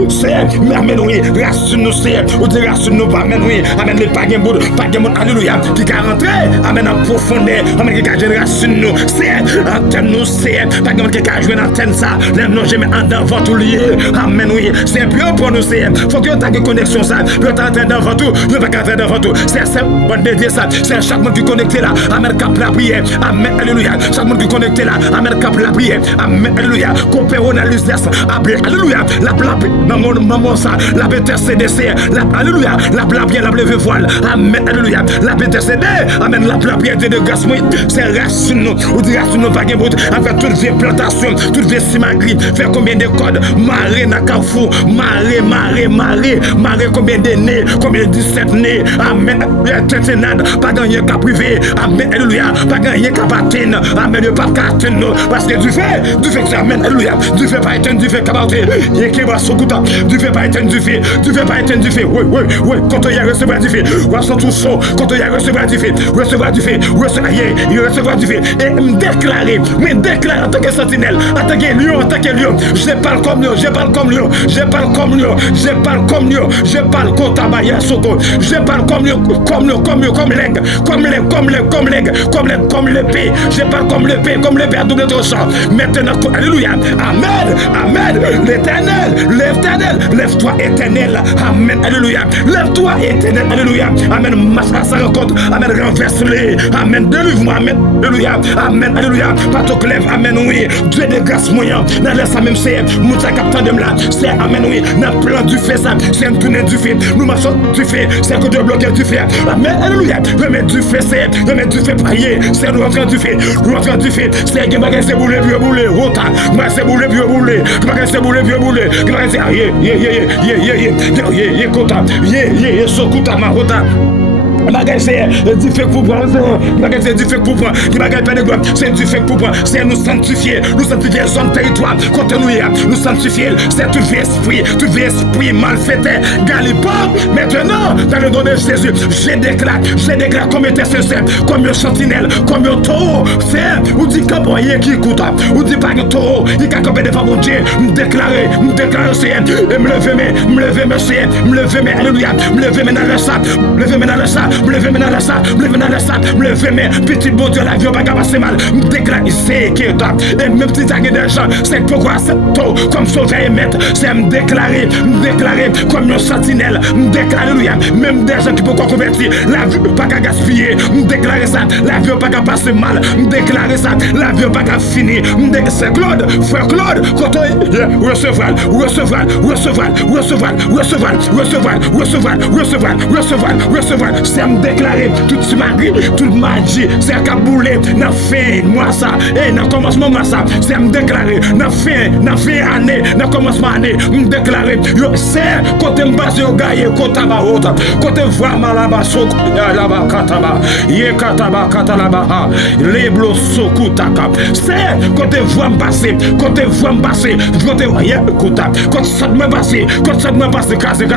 c'est, amen, oui, racine-nous, c'est, ou dit racine-nous, amen, oui, amen, les pagaments, alléluia, qui a rentré, amen, en profondeur, amen, qui a joué racine-nous, c'est, antenne-nous, c'est, pagaments qui a joué antenne, ça, les noms, j'ai mis en devant tout lié, amen, oui, c'est plus pour nous, c'est, faut que tu aies une connexion, ça, tu t'entends devant tout, tu vas entrer devant tout, c'est bon de dire ça, c'est chaque monde qui est connecté là, amen, cap la prière, amen, alléluia, chaque monde qui est connecté là, amen, cap la prière, amen, alléluia, coopérons dans l'USS, alléluia, la plape, maman, ça, la BTCDC, alléluia, la plape, la levée voile, amen, alléluia, la BTCD, amen, la plape, de grâce, c'est racine, ou dire racine, pas de avec toutes les plantations, toutes les simagris, faire combien de codes, marine, carrefour, marée, combien de nez, combien de 17 nez, amen, tentenade, pas gagné qu'à privé, amen, alléluia, pas gagné qu'à patine, amen, pas qu'à tenir, parce que du fait que c'est amen, alléluia, du fait pas éteindre, du fait qu'à partir, il y a qui va se couper, du fait pas éteindre, du fait, oui, quand il y a recevoir du fait, ressent tout ça, quand il y a recevoir du fait, recevoir du fait, et me déclarer, en tant que sentinelle, en tant que lion, je parle comme lion, je parle comme Kotabaya Soko, je parle comme l'épée, je parle comme l'épée à double tranchant. Maintenant, alléluia, amen, l'éternel, lève-toi éternel, amen, alléluia, lève-toi éternel, alléluia, amen, marche à sa rencontre, amen, renverse-les, amen, délivre-moi, amen, alléluia, pas te lève, amen, oui, Dieu de grâce moyen, dans la même c'est, Moussa captant de là, c'est, amen, oui, dans le plan du fait, ça, c'est un tourner du fait, nous marchons du fait, c'est que de bloquer du fait, amen, alléluia, remettre du fait, prier, c'est nous rentrer du fait, c'est que bagage c'est bouler, rota, c'est bouler, bagage c'est bouler, kota, sokuta marota. Bagage c'est du fait pour prendre, c'est du fait pour prendre, bagage pas de gloire, c'est du fait pour prendre, c'est nous sanctifier zone territoire, contre nous sanctifier, c'est tout vieux esprit malfaiteur, galipard, maintenant, dans le nom de Jésus, je déclare comme intercesseur, comme un sentinelle, comme un taureau, c'est, ou dit qu'aboyer qui écoute, ou dit pas que taureau, il y a comme des faveurs de Dieu, me déclarer, c'est, et me lever, alléluia, me lever dans le sac, me lever dans le sac, petit bon Dieu, la vie va passer mal, me déclare, c'est qui est et même si t'as des gens, c'est pourquoi c'est tôt, comme sauver et maître, c'est me déclarer comme un sentinelle, me déclarer, alléluia, même des gens qui peuvent convertir, la vie pas qu'à gaspiller, me déclarer ça, la vie pas qu'à passer mal, me déclarer ça, la vie pas qu'à finir, c'est Claude, frère Claude, quand on recevoir, c'est me déclarer, toute magie, c'est à bouler, n'a fait moi ça, et n'a commencement moi ça, c'est me déclarer, n'a fait année, n'a commencement année, me déclarer, c'est côté m'base au gaillé, côté bahota, côté vraiment là-bas, là-bas, kataba, les blos sokutaka, c'est côté voix m'passer, côté ça me passe, casser,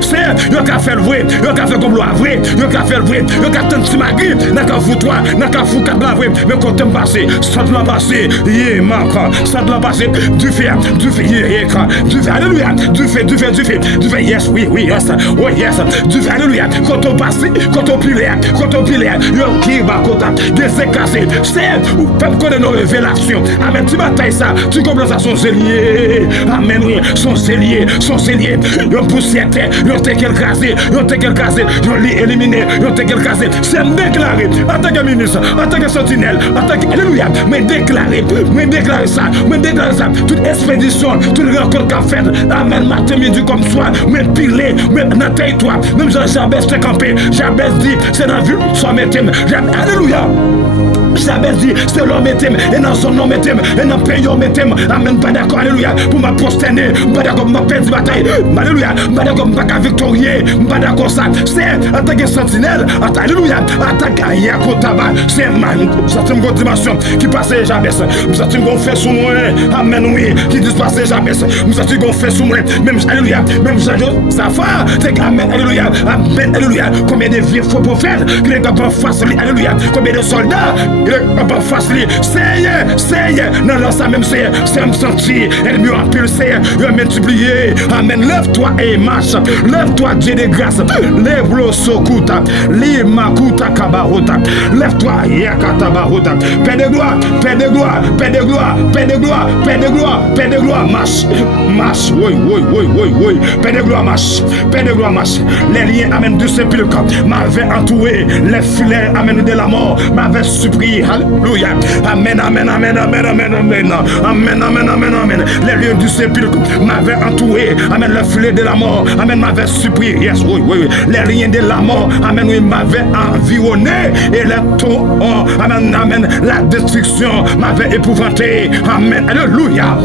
c'est, yo ka fait le vrai, yo ka fait comme le vrai, yo ka fait le vrai, yo ka tant si magri, n'a ka foutoir, n'a ka fou kat la vrai, mais quand t'aimes passer, ça de la passer, ça de la passer, du fait, alléluia, du fait, yes, du fait, alléluia, quand on passe, quand on pile, yo qui va kota, des cassé, c'est, ou pas connaître nos révélations, amen, tu batailles ça, tu comprends ça, son zélier, amen, oui, son zélier, yo poussière, yo te quel casé, yo li éliminé, yo te quel casé, c'est me déclarer, en tant que ministre, en tant que sentinelle, en tant que, alléluia, me déclarer ça, toute expédition, toute rencontre qu'a fait, amen, matin, midi comme soir, me piler, me dans territoire, même Jabez te campé, Jabez dit, c'est dans la ville, soit mettez-moi, alléluia. Jabez dit, c'est l'homme mettez-moi, et dans son nom mettez-moi, et dans le pays mettez-moi, amen, pas d'accord, alléluia, pour ma prosterner, pas d'accord, ma peine de bataille, alléluia, pas d'accord, ma victorieux, pas d'accord ça, c'est en tant que sentinelle, alléluia, attaque à Yakotaba, c'est man, c'est une grande dimension qui passe Jabez, c'est une grande fait sous moi, amen, oui, qui disparaît Jabez, c'est une grande fait sous moi, même, alléluia, même ça va, c'est amen, alléluia, combien de vieux faux prophètes, qui est capable de face, alléluia, combien de soldats, il est capable de face, c'est, non, ça même c'est me sentir, elle mieux en pile, c'est, il a multiplié, amen, lève-toi et marche, lève-toi, Dieu de grâce, lève-le sokuta, limakuta kabarota, lève-toi, yakatabarota, paix de gloire, marche, oui, paix de gloire, marche, les liens, amen, du sépulcre, m'avait entouré, les filets, amen, de la mort, m'avait supplié, alléluia, amen, les liens du sépulcre, m'avait entouré, amen, le filet de la mort, amen, m'avait supplié, yes, oui, les liens de la mort, amen, oui, m'avait environné, et les taux, amen, la destruction m'avait épouvanté, amen, alléluia.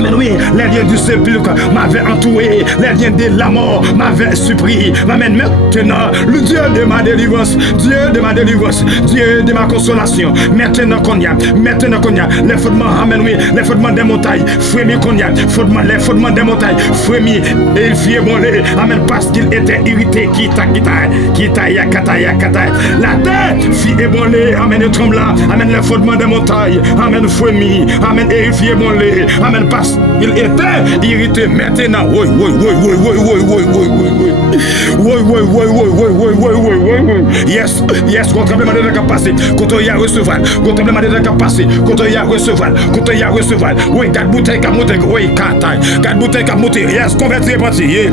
Amen, oui, les liens du sépulcre m'avaient entouré, les liens de la mort m'avaient surpris. Amen, maintenant, le Dieu de ma délivrance, Dieu de ma délivrance, Dieu de ma consolation, maintenant qu'on y a, les fondements, amen, oui, les fondements des montagnes, frémis qu'on y a, les fondements des montagnes, frémis, et il fit ébranler, amen, parce qu'il était irrité, la terre fit ébranler, amen, et trembla, amen, les fondements des montagnes, amen, frémis, amen, et il fit ébranler, amen, parce qu'il était irrité. Maintenant, oui. Yes, tremblement de terre passé, quand il y a recevoir, tremblement de terre passé, quand il y a recevoir, oui, garde bouteille qu'a monté, oui, garde bouteille qu'a monté, yes, convertir parti, oui,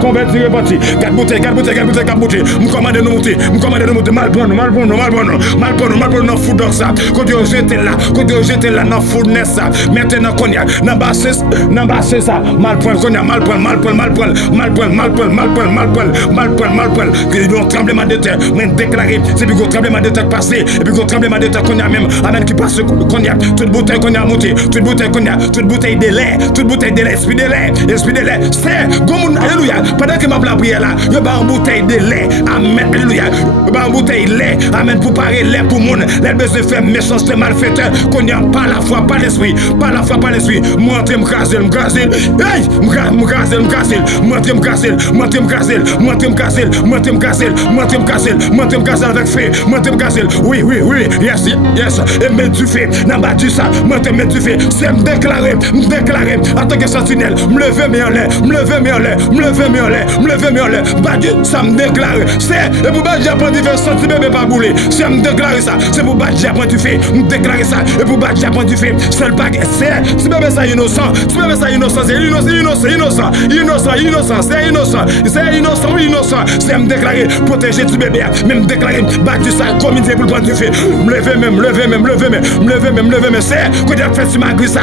convertir parti, garde bouteille qu'a monté, me commande de monter, mal bon, non fou dans ça, quand Dieu jeté là, dans foudness ça, maintenant qu'on y a, dans basser ça, mal point, que tremblement de terre, mais déclaré, c'est puis un tremblement de terre passé, et puis un tremblement de terre qu'on a même, amen, qui passe qu'on y a, toute bouteille qu'on a monté, toute bouteille de lait, esprit de lait, c'est, gomoun, alléluia, pendant que ma prière là, il y a une bouteille de lait, amen, alléluia, il y a une bouteille de lait, amen, pour parer lait pour moun, les besoins de faire méchanceté malfaiteur, qu'on y a pas la foi, pas l'esprit, montrez m'craser, avec fait, oui, yes, et mettre du fait, n'a pas dit ça, mettre du fait, c'est me déclarer, en tant que sentinelle, me lever mais en l'air, bah Dieu, ça me déclare, c'est, et pour battre Japon du fait, senti bébé pas bouler, c'est me déclarer ça, c'est pour battre Japon du fait, me déclarer ça, et pour battre Japon du fait, c'est le baguette, c'est, si bébé ça innocent, c'est innocent, c'est me déclarer, protéger du bébé, même déclarer, battre ça, comité pour le prendre du fait, me lever même, c'est, qu'on a fait sur ma grille ça,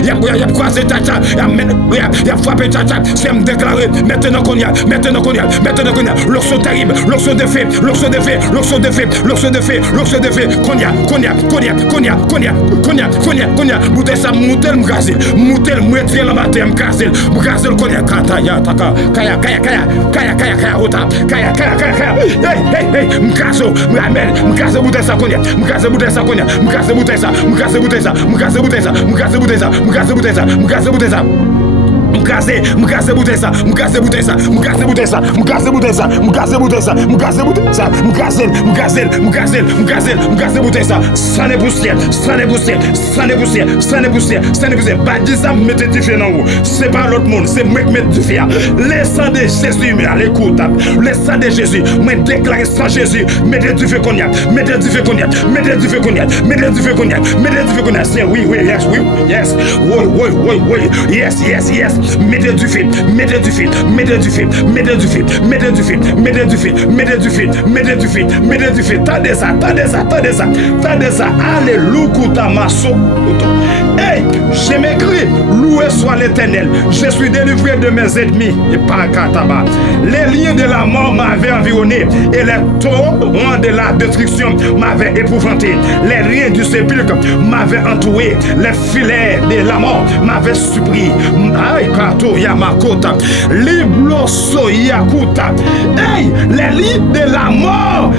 il y a croisé tata, il y a frappé tata, c'est me déclarer, maintenant qu'on y a, l'oxo terrible, l'oxo de fait, qu'on y a, bouteille ça, moutel m'gazel, la matin m'gazel, qu'on y a, kaya, m'gazel bouteille ça, qu'on y a, m'gazel bouteille ça. M'gaze bouteille ça, ça n'est poussière, pas dit ça, mettez du feu dans vous, c'est pas l'autre monde, c'est moi qui mets du feu, le sang de Jésus, mais à l'écoute, le sang de Jésus, mais déclaré sans Jésus, mettez du feu qu'on y a, c'est oui, yes, mettez du feu, tendez ça, alléluia, masso. Hey, j'ai m'écrit, loué soit l'Éternel, je suis délivré de mes ennemis, et pas kataba. Les liens de la mort m'avaient environné, et les torrents de la destruction m'avaient épouvanté. Les liens du sépulcre m'avaient entouré, les filets de la mort m'avaient surpris. Hey, les lits de la mort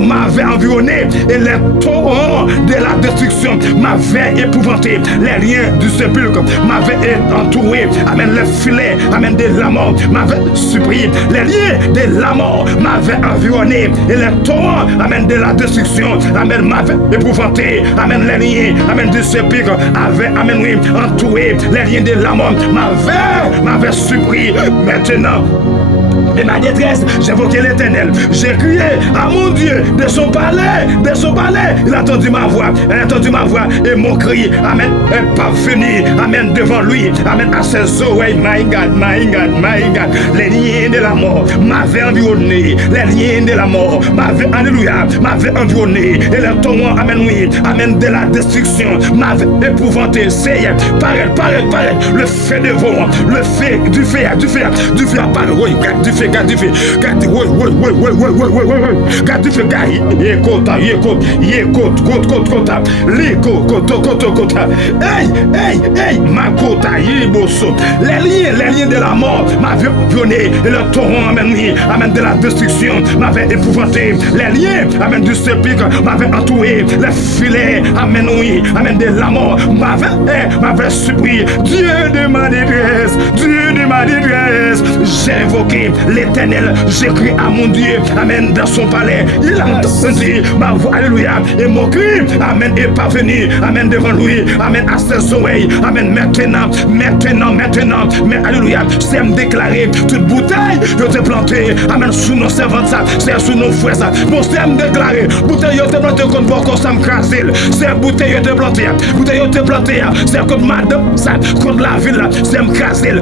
m'avaient environné et les torrents de la destruction m'avaient épouvanté. Les liens du sépulcre m'avaient entouré. Amen, les filets, amen, de la mort m'avaient surpris. Les liens de la mort m'avaient environné et les torrents, amen, de la destruction, amen, m'avaient épouvanté. Amen, les liens, amen, du sépulcre avaient, amen, oui, entouré. Les liens de la mort m'avait surpris. Maintenant, et ma détresse, j'invoquais l'Éternel. J'ai crié à mon Dieu de son palais. Il a entendu ma voix, et mon cri, amen, est parvenu, amen, devant devant lui, amen, à ses oreilles, my God, my God, my God, les liens de la mort m'avaient environné, les liens de la mort m'avaient, alléluia, m'avaient environné, et le torrent, amen, oui, amen, de la destruction m'avait épouvanté, Seigneur, paraît, le feu de vent, le feu, du feu, apparaît, oui, garde du feu, garde, oui, garde du feu, hey, ma kota, les liens de la mort m'avaient vionné, et le torrent, amen, oui, amen, de la destruction m'avait épouvanté, les liens, amen, du sépulcre m'avaient entouré, les filets, amen, oui, amen, de la mort m'avait surpris. Dieu de ma détresse, j'ai invoqué l'Éternel, j'ai crié à mon Dieu, amen, dans son palais, il a entendu ma voix, alléluia, et mon cri, amen, est parvenu, amen, devant lui, amen, à ses oreilles, amen, maintenant, mais alléluia, c'est me déclarer, toute bouteille, je t'ai planté, amen, sous nos servantes, c'est sous nos frères, bon, c'est me déclarer, bouteille, je t'ai planté, contre beaucoup, ça me crase, c'est bouteille, je t'ai planté, c'est contre madame, ça, contre la ville, c'est me craser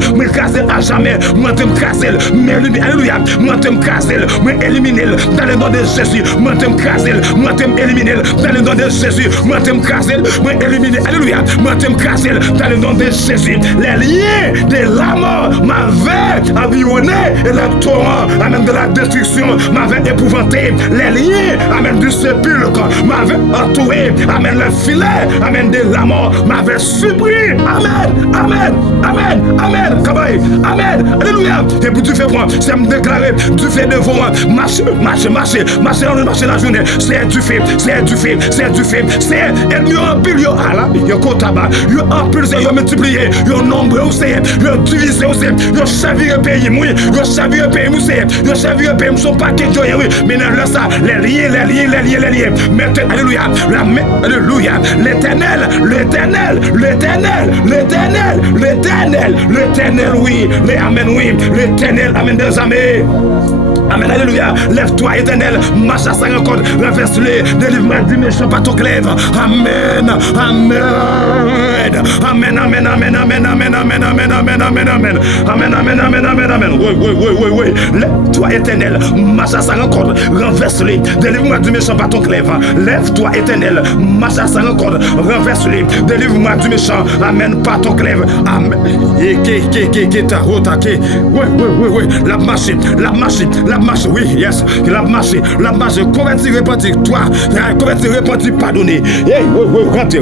à jamais, moi te me craser, mais alléluia, moi te me craser, moi éliminer dans le nom de Jésus, moi te me craser, moi te me éliminer dans le nom de Jésus, moi te me craser, moi éliminer, alléluia, moi te me craser dans le nom de Jésus, les liens de la mort m'avaient environné, et le torrent, amen, de la destruction m'avait épouvanté, les liens, amen, du sépulcre m'avaient entouré, amen, le filet, amen, de la mort m'avait surpris, amen, alléluia, et pour tu fais moi, c'est me déclarer, tu fais devant moi, marcher la journée, c'est du fait, c'est ennemi en pile, yo ala, yo kotaba, yo empilé, yo multiplié, yo nombreux aussi, yo divisé aussi, yo chaviré pays, moi, yo chaviré pays, yo chaviré pays, son paquet de oui, mais non, là ça, les liens, mettez, alléluia, l'Éternel, oui, l'Éternel, amen, des armées. Amen, alléluia, lève-toi, Éternel, marche à sa rencontre, renverse-les, délivre-moi du méchant par ton glaive. Amen. Oui. Lève-toi, Éternel, marche à sa rencontre, renverse-les, délivre-moi du méchant par ton glaive. Lève-toi, Éternel, marche à sa rencontre, renverse-les, délivre-moi du méchant, amen, par ton glaive. Amen. Oui, la marche, oui, yes, la marche, converti, repentir, pardonner. Hey, oui, rentrez.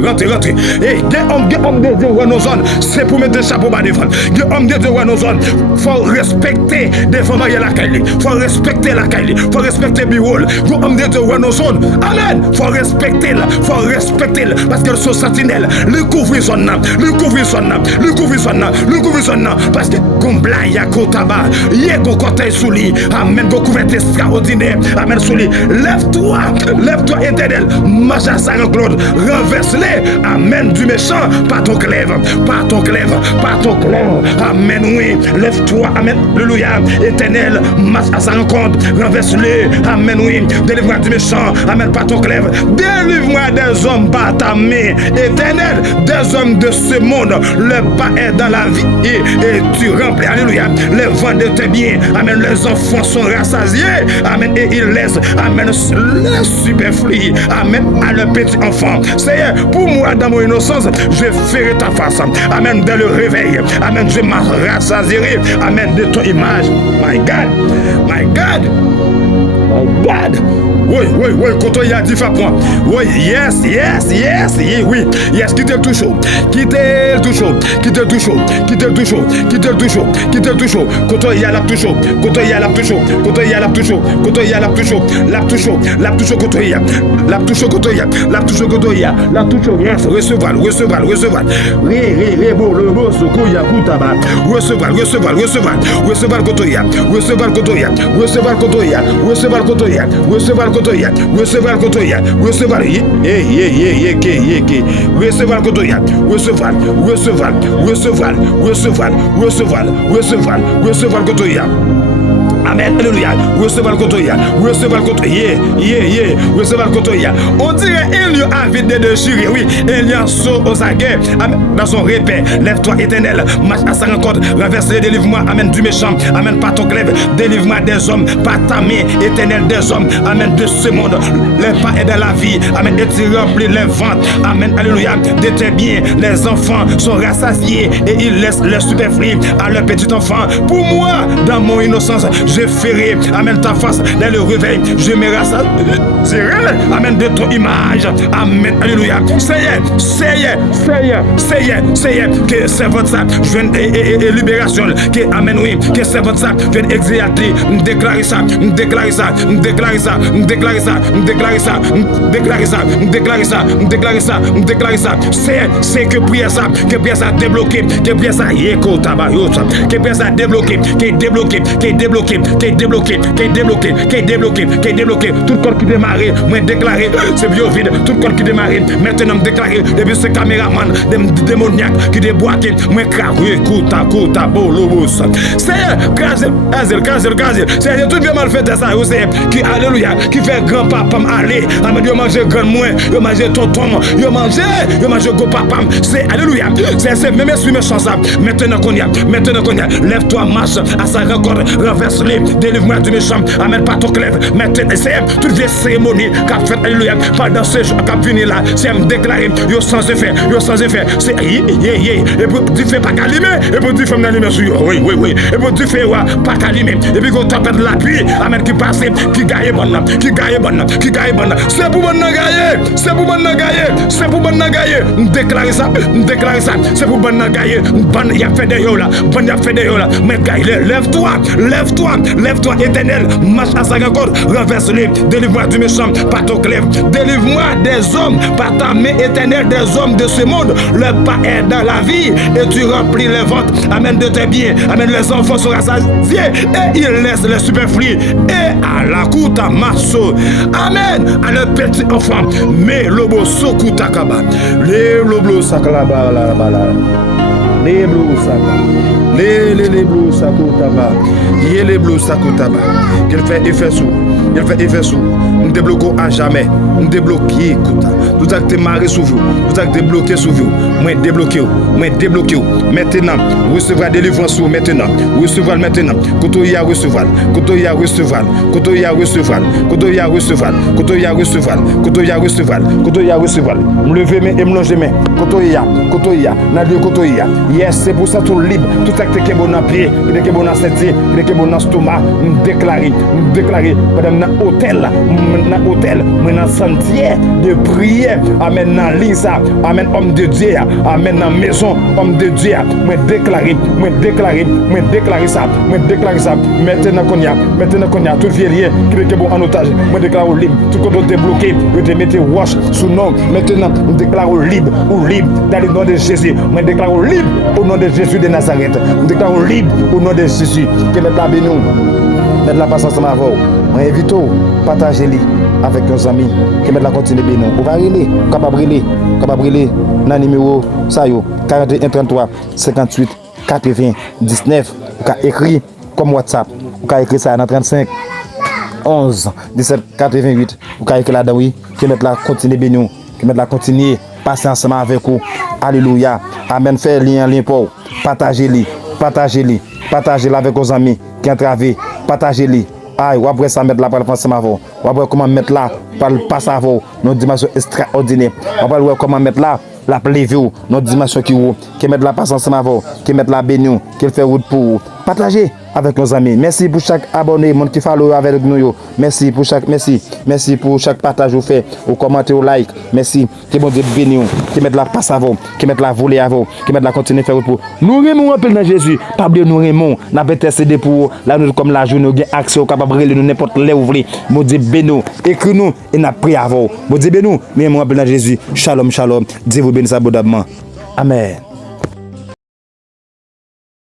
Hey, des hommes de Dieu, nos zones, c'est pour mettre des chapeaux bas devant. Des hommes de Dieu, nos zones, faut respecter des femmes à la caille, faut respecter la caille, faut respecter Birol. Des hommes de Dieu, nos zones, amen, faut respecter, parce qu'elles sont sentinelles, le couvrir son âme, parce que Gombla, Yakotaba, Yego Kote Souli, amen, go couverture extraordinaire, amen, Souli, lève-toi, Éternel, marche à sa rencontre, renverse-les, amen, du méchant, par ton glaive, amen, oui, lève-toi, amen, alléluia, Éternel, marche à sa rencontre, renverse-les, amen, oui, délivre-moi du méchant, amen, par ton glaive, délivre-moi des hommes par ta main, Éternel, des hommes de ce monde, le pas est dans la vie, et tu remplis, alléluia, les vents de tes biens, amen, les enfants sont rassasiés, amen, et ils laissent, amen, les superflus, amen, à le petit enfant. Seigneur, pour moi, dans mon innocence, je ferai ta face, amen, dès le réveil, amen, je m'en rassasierai, amen, de ton image. My God. Oui, quand on y a dit fa point. Oui, yes, oui, yes, quitte tout chaud. Quitte tout chaud. Quand on y a la tout chaud. Yes, recevoir. Le beau, soko ya kutaba. Recevoir, Amen. Alléluia. Recevez le côté. Recevez le côté. Recevez le côté. On dirait il y a vide de déchiré. Oui, il y a saut aux aguets. Dans son répé. Lève-toi éternel. Marche à sa rencontre. Renverse les délivre-moi. Amen du méchant. Amen par ton glaive. Délivre-moi des hommes. Par ta main éternelle des hommes. Amen de ce monde. Les pas est dans la vie. Amen. Et tu remplis les ventes. Amen. Alléluia. De tes biens. Les enfants sont rassasiés et ils laissent le superflu à leur petit enfant. Pour moi, dans mon innocence, je ferai, amen, ta face dès le réveil. Je me rassasierai, amen, de ton image. Amen. Alléluia. C'est que c'est votre ça. Je viens et libération. Que, amen, oui. Que c'est votre ça. Je viens exilter. Déclarer ça. Déclarer ça. Déclarer ça. Déclarer ça. Déclarer ça. Déclarer ça. Déclarer ça. Déclarer ça. Déclarer ça. C'est que prière ça. Que prière ça débloqué. Que prière ça yéko tabayot. Que prière ça débloqué. Que débloqué. Que débloqué. Que débloqué. Que débloqué. Que débloqué. Que débloqué. Tout corps qui démarrait. Moi déclaré. C'est bio vide. Tout corps qui démarrait. Maintenant déclaré. Depuis ce caméraman. Des démoniaques qui déboîtent. Moi carré. Kouta. Bolobos. C'est gazel. C'est tout bien mal fait ça. C'est qui alléluia. Qui fait grand-papa aller. Amen. Yo manger grand moins. Yo manger tonton. Yo manger go-papa. C'est alléluia. C'est même si méchant ça. Maintenant qu'on y a. Lève-toi, marche à sa rencontre. Renverse-les. Délivre-moi du méchant. Amène pas ton clève. Maintenant, c'est toute vieille cérémonie qu'a fait alléluia. Pendant ce jour qu'a venu là. C'est me déclarer. Yo sans effet. C'est et puis tu fais pas calimer. Et puis tu fais m'allumer sur. Oui. Et puis tu fais pas calimer. Et puis qu'on t'appelle la pluie. Amène qui passe. Qui gagne bonne. C'est pour bonne gagner. Déclarer ça. C'est pour bonne gagner. Bonne y a fait des yo là. Mais gagne. Lève-toi éternel. Marche à sa rencontre. Renverse-les. Délivre-moi du méchant. Par ton clève. Délivre-moi des hommes. Par ta main éternelle des hommes de ce monde. Le pas est dans la vie. Et tu remplis les ventes. Amène de tes biens. Amène les enfants sont rassasiés. Et ils laissent le superflu. Et à la kouta masso. Amen. À le petit enfant. Mais lobo sokuta kaba. Les lobo sakalaba la bala. Les blous sakaba. Les blous sakutaba. Les blous sakutaba. Qu'il fait effet sous. Nous débloquons à jamais. Nous débloquons. Tout acte marré sous vous. Tout acte débloqué sous vous. Moi débloqué. Maintenant, recevra délivrance sous maintenant. Recevra maintenant. Kotoya recevoir. Me lever mes et me longer mes. Kotoya. Nadio kotoya. Yes, c'est pour ça tout libre. Tout acte qui est bon dans pied, qui est bon dans cette, qui est bon dans stomac. Nous déclarer. Pendant dans hôtel, dans sentier de prière. Amen dans l'isa. Amen homme de Dieu. Amen dans maison homme de Dieu. Me déclarer ça. Maintenant qu'on y a tout vieillier qui est bon en otage. Me déclare libre. Tout qu'on débloqué, je te mette wash sous nom. Maintenant, me déclare libre dans le nom de Jésus. Me déclare libre au nom de Jésus de Nazareth. Me déclare libre au nom de Jésus. Que mettre la bénou. Mettre la patience à ma voix. Je invite à partager avec nos amis. Que mettre la continue bénou. On va briller. Capable dans le numéro 41 33 58 80 19. On peut écrire comme WhatsApp. On peut écrire ça dans 35 11 17 88. On peut écrire là-dedans. Oui. Que mettre la continue bénou. Que mettre la continue passer ensemble avec vous. Alléluia. Amen. Faire lien pour partagez-les avec vos amis qui ont travaillé. Partagez-les. Aïe, ou après ça mettre là pour le penser avant. Ou après comment mettre là pour le passer avant. Notre dimension extraordinaire. Ou après comment mettre là la plévio, notre dimension qui met la patience avant, qui met la bénion, qui fait route pour partager avec nos amis. Merci pour chaque abonné, monde qui follow avec nous. Merci pour chaque partage vous fait, au commenter, au like. Merci. Que bon Dieu béni, qui met la passe avant, qui met la volée avant, qui met la continuer faire route pour. Nous aimons un peu dans Jésus. Pas oublier nous aimons, n'a pas intercédé pour là nous comme la journée nous gain accès capable de nous n'importe les ouvrir. Mon Dieu béni, écris-nous et n'a prié avant. Mon Dieu béni, nous aimons un peu dans Jésus. Shalom. Dieu vous bénisse abondamment. Amen.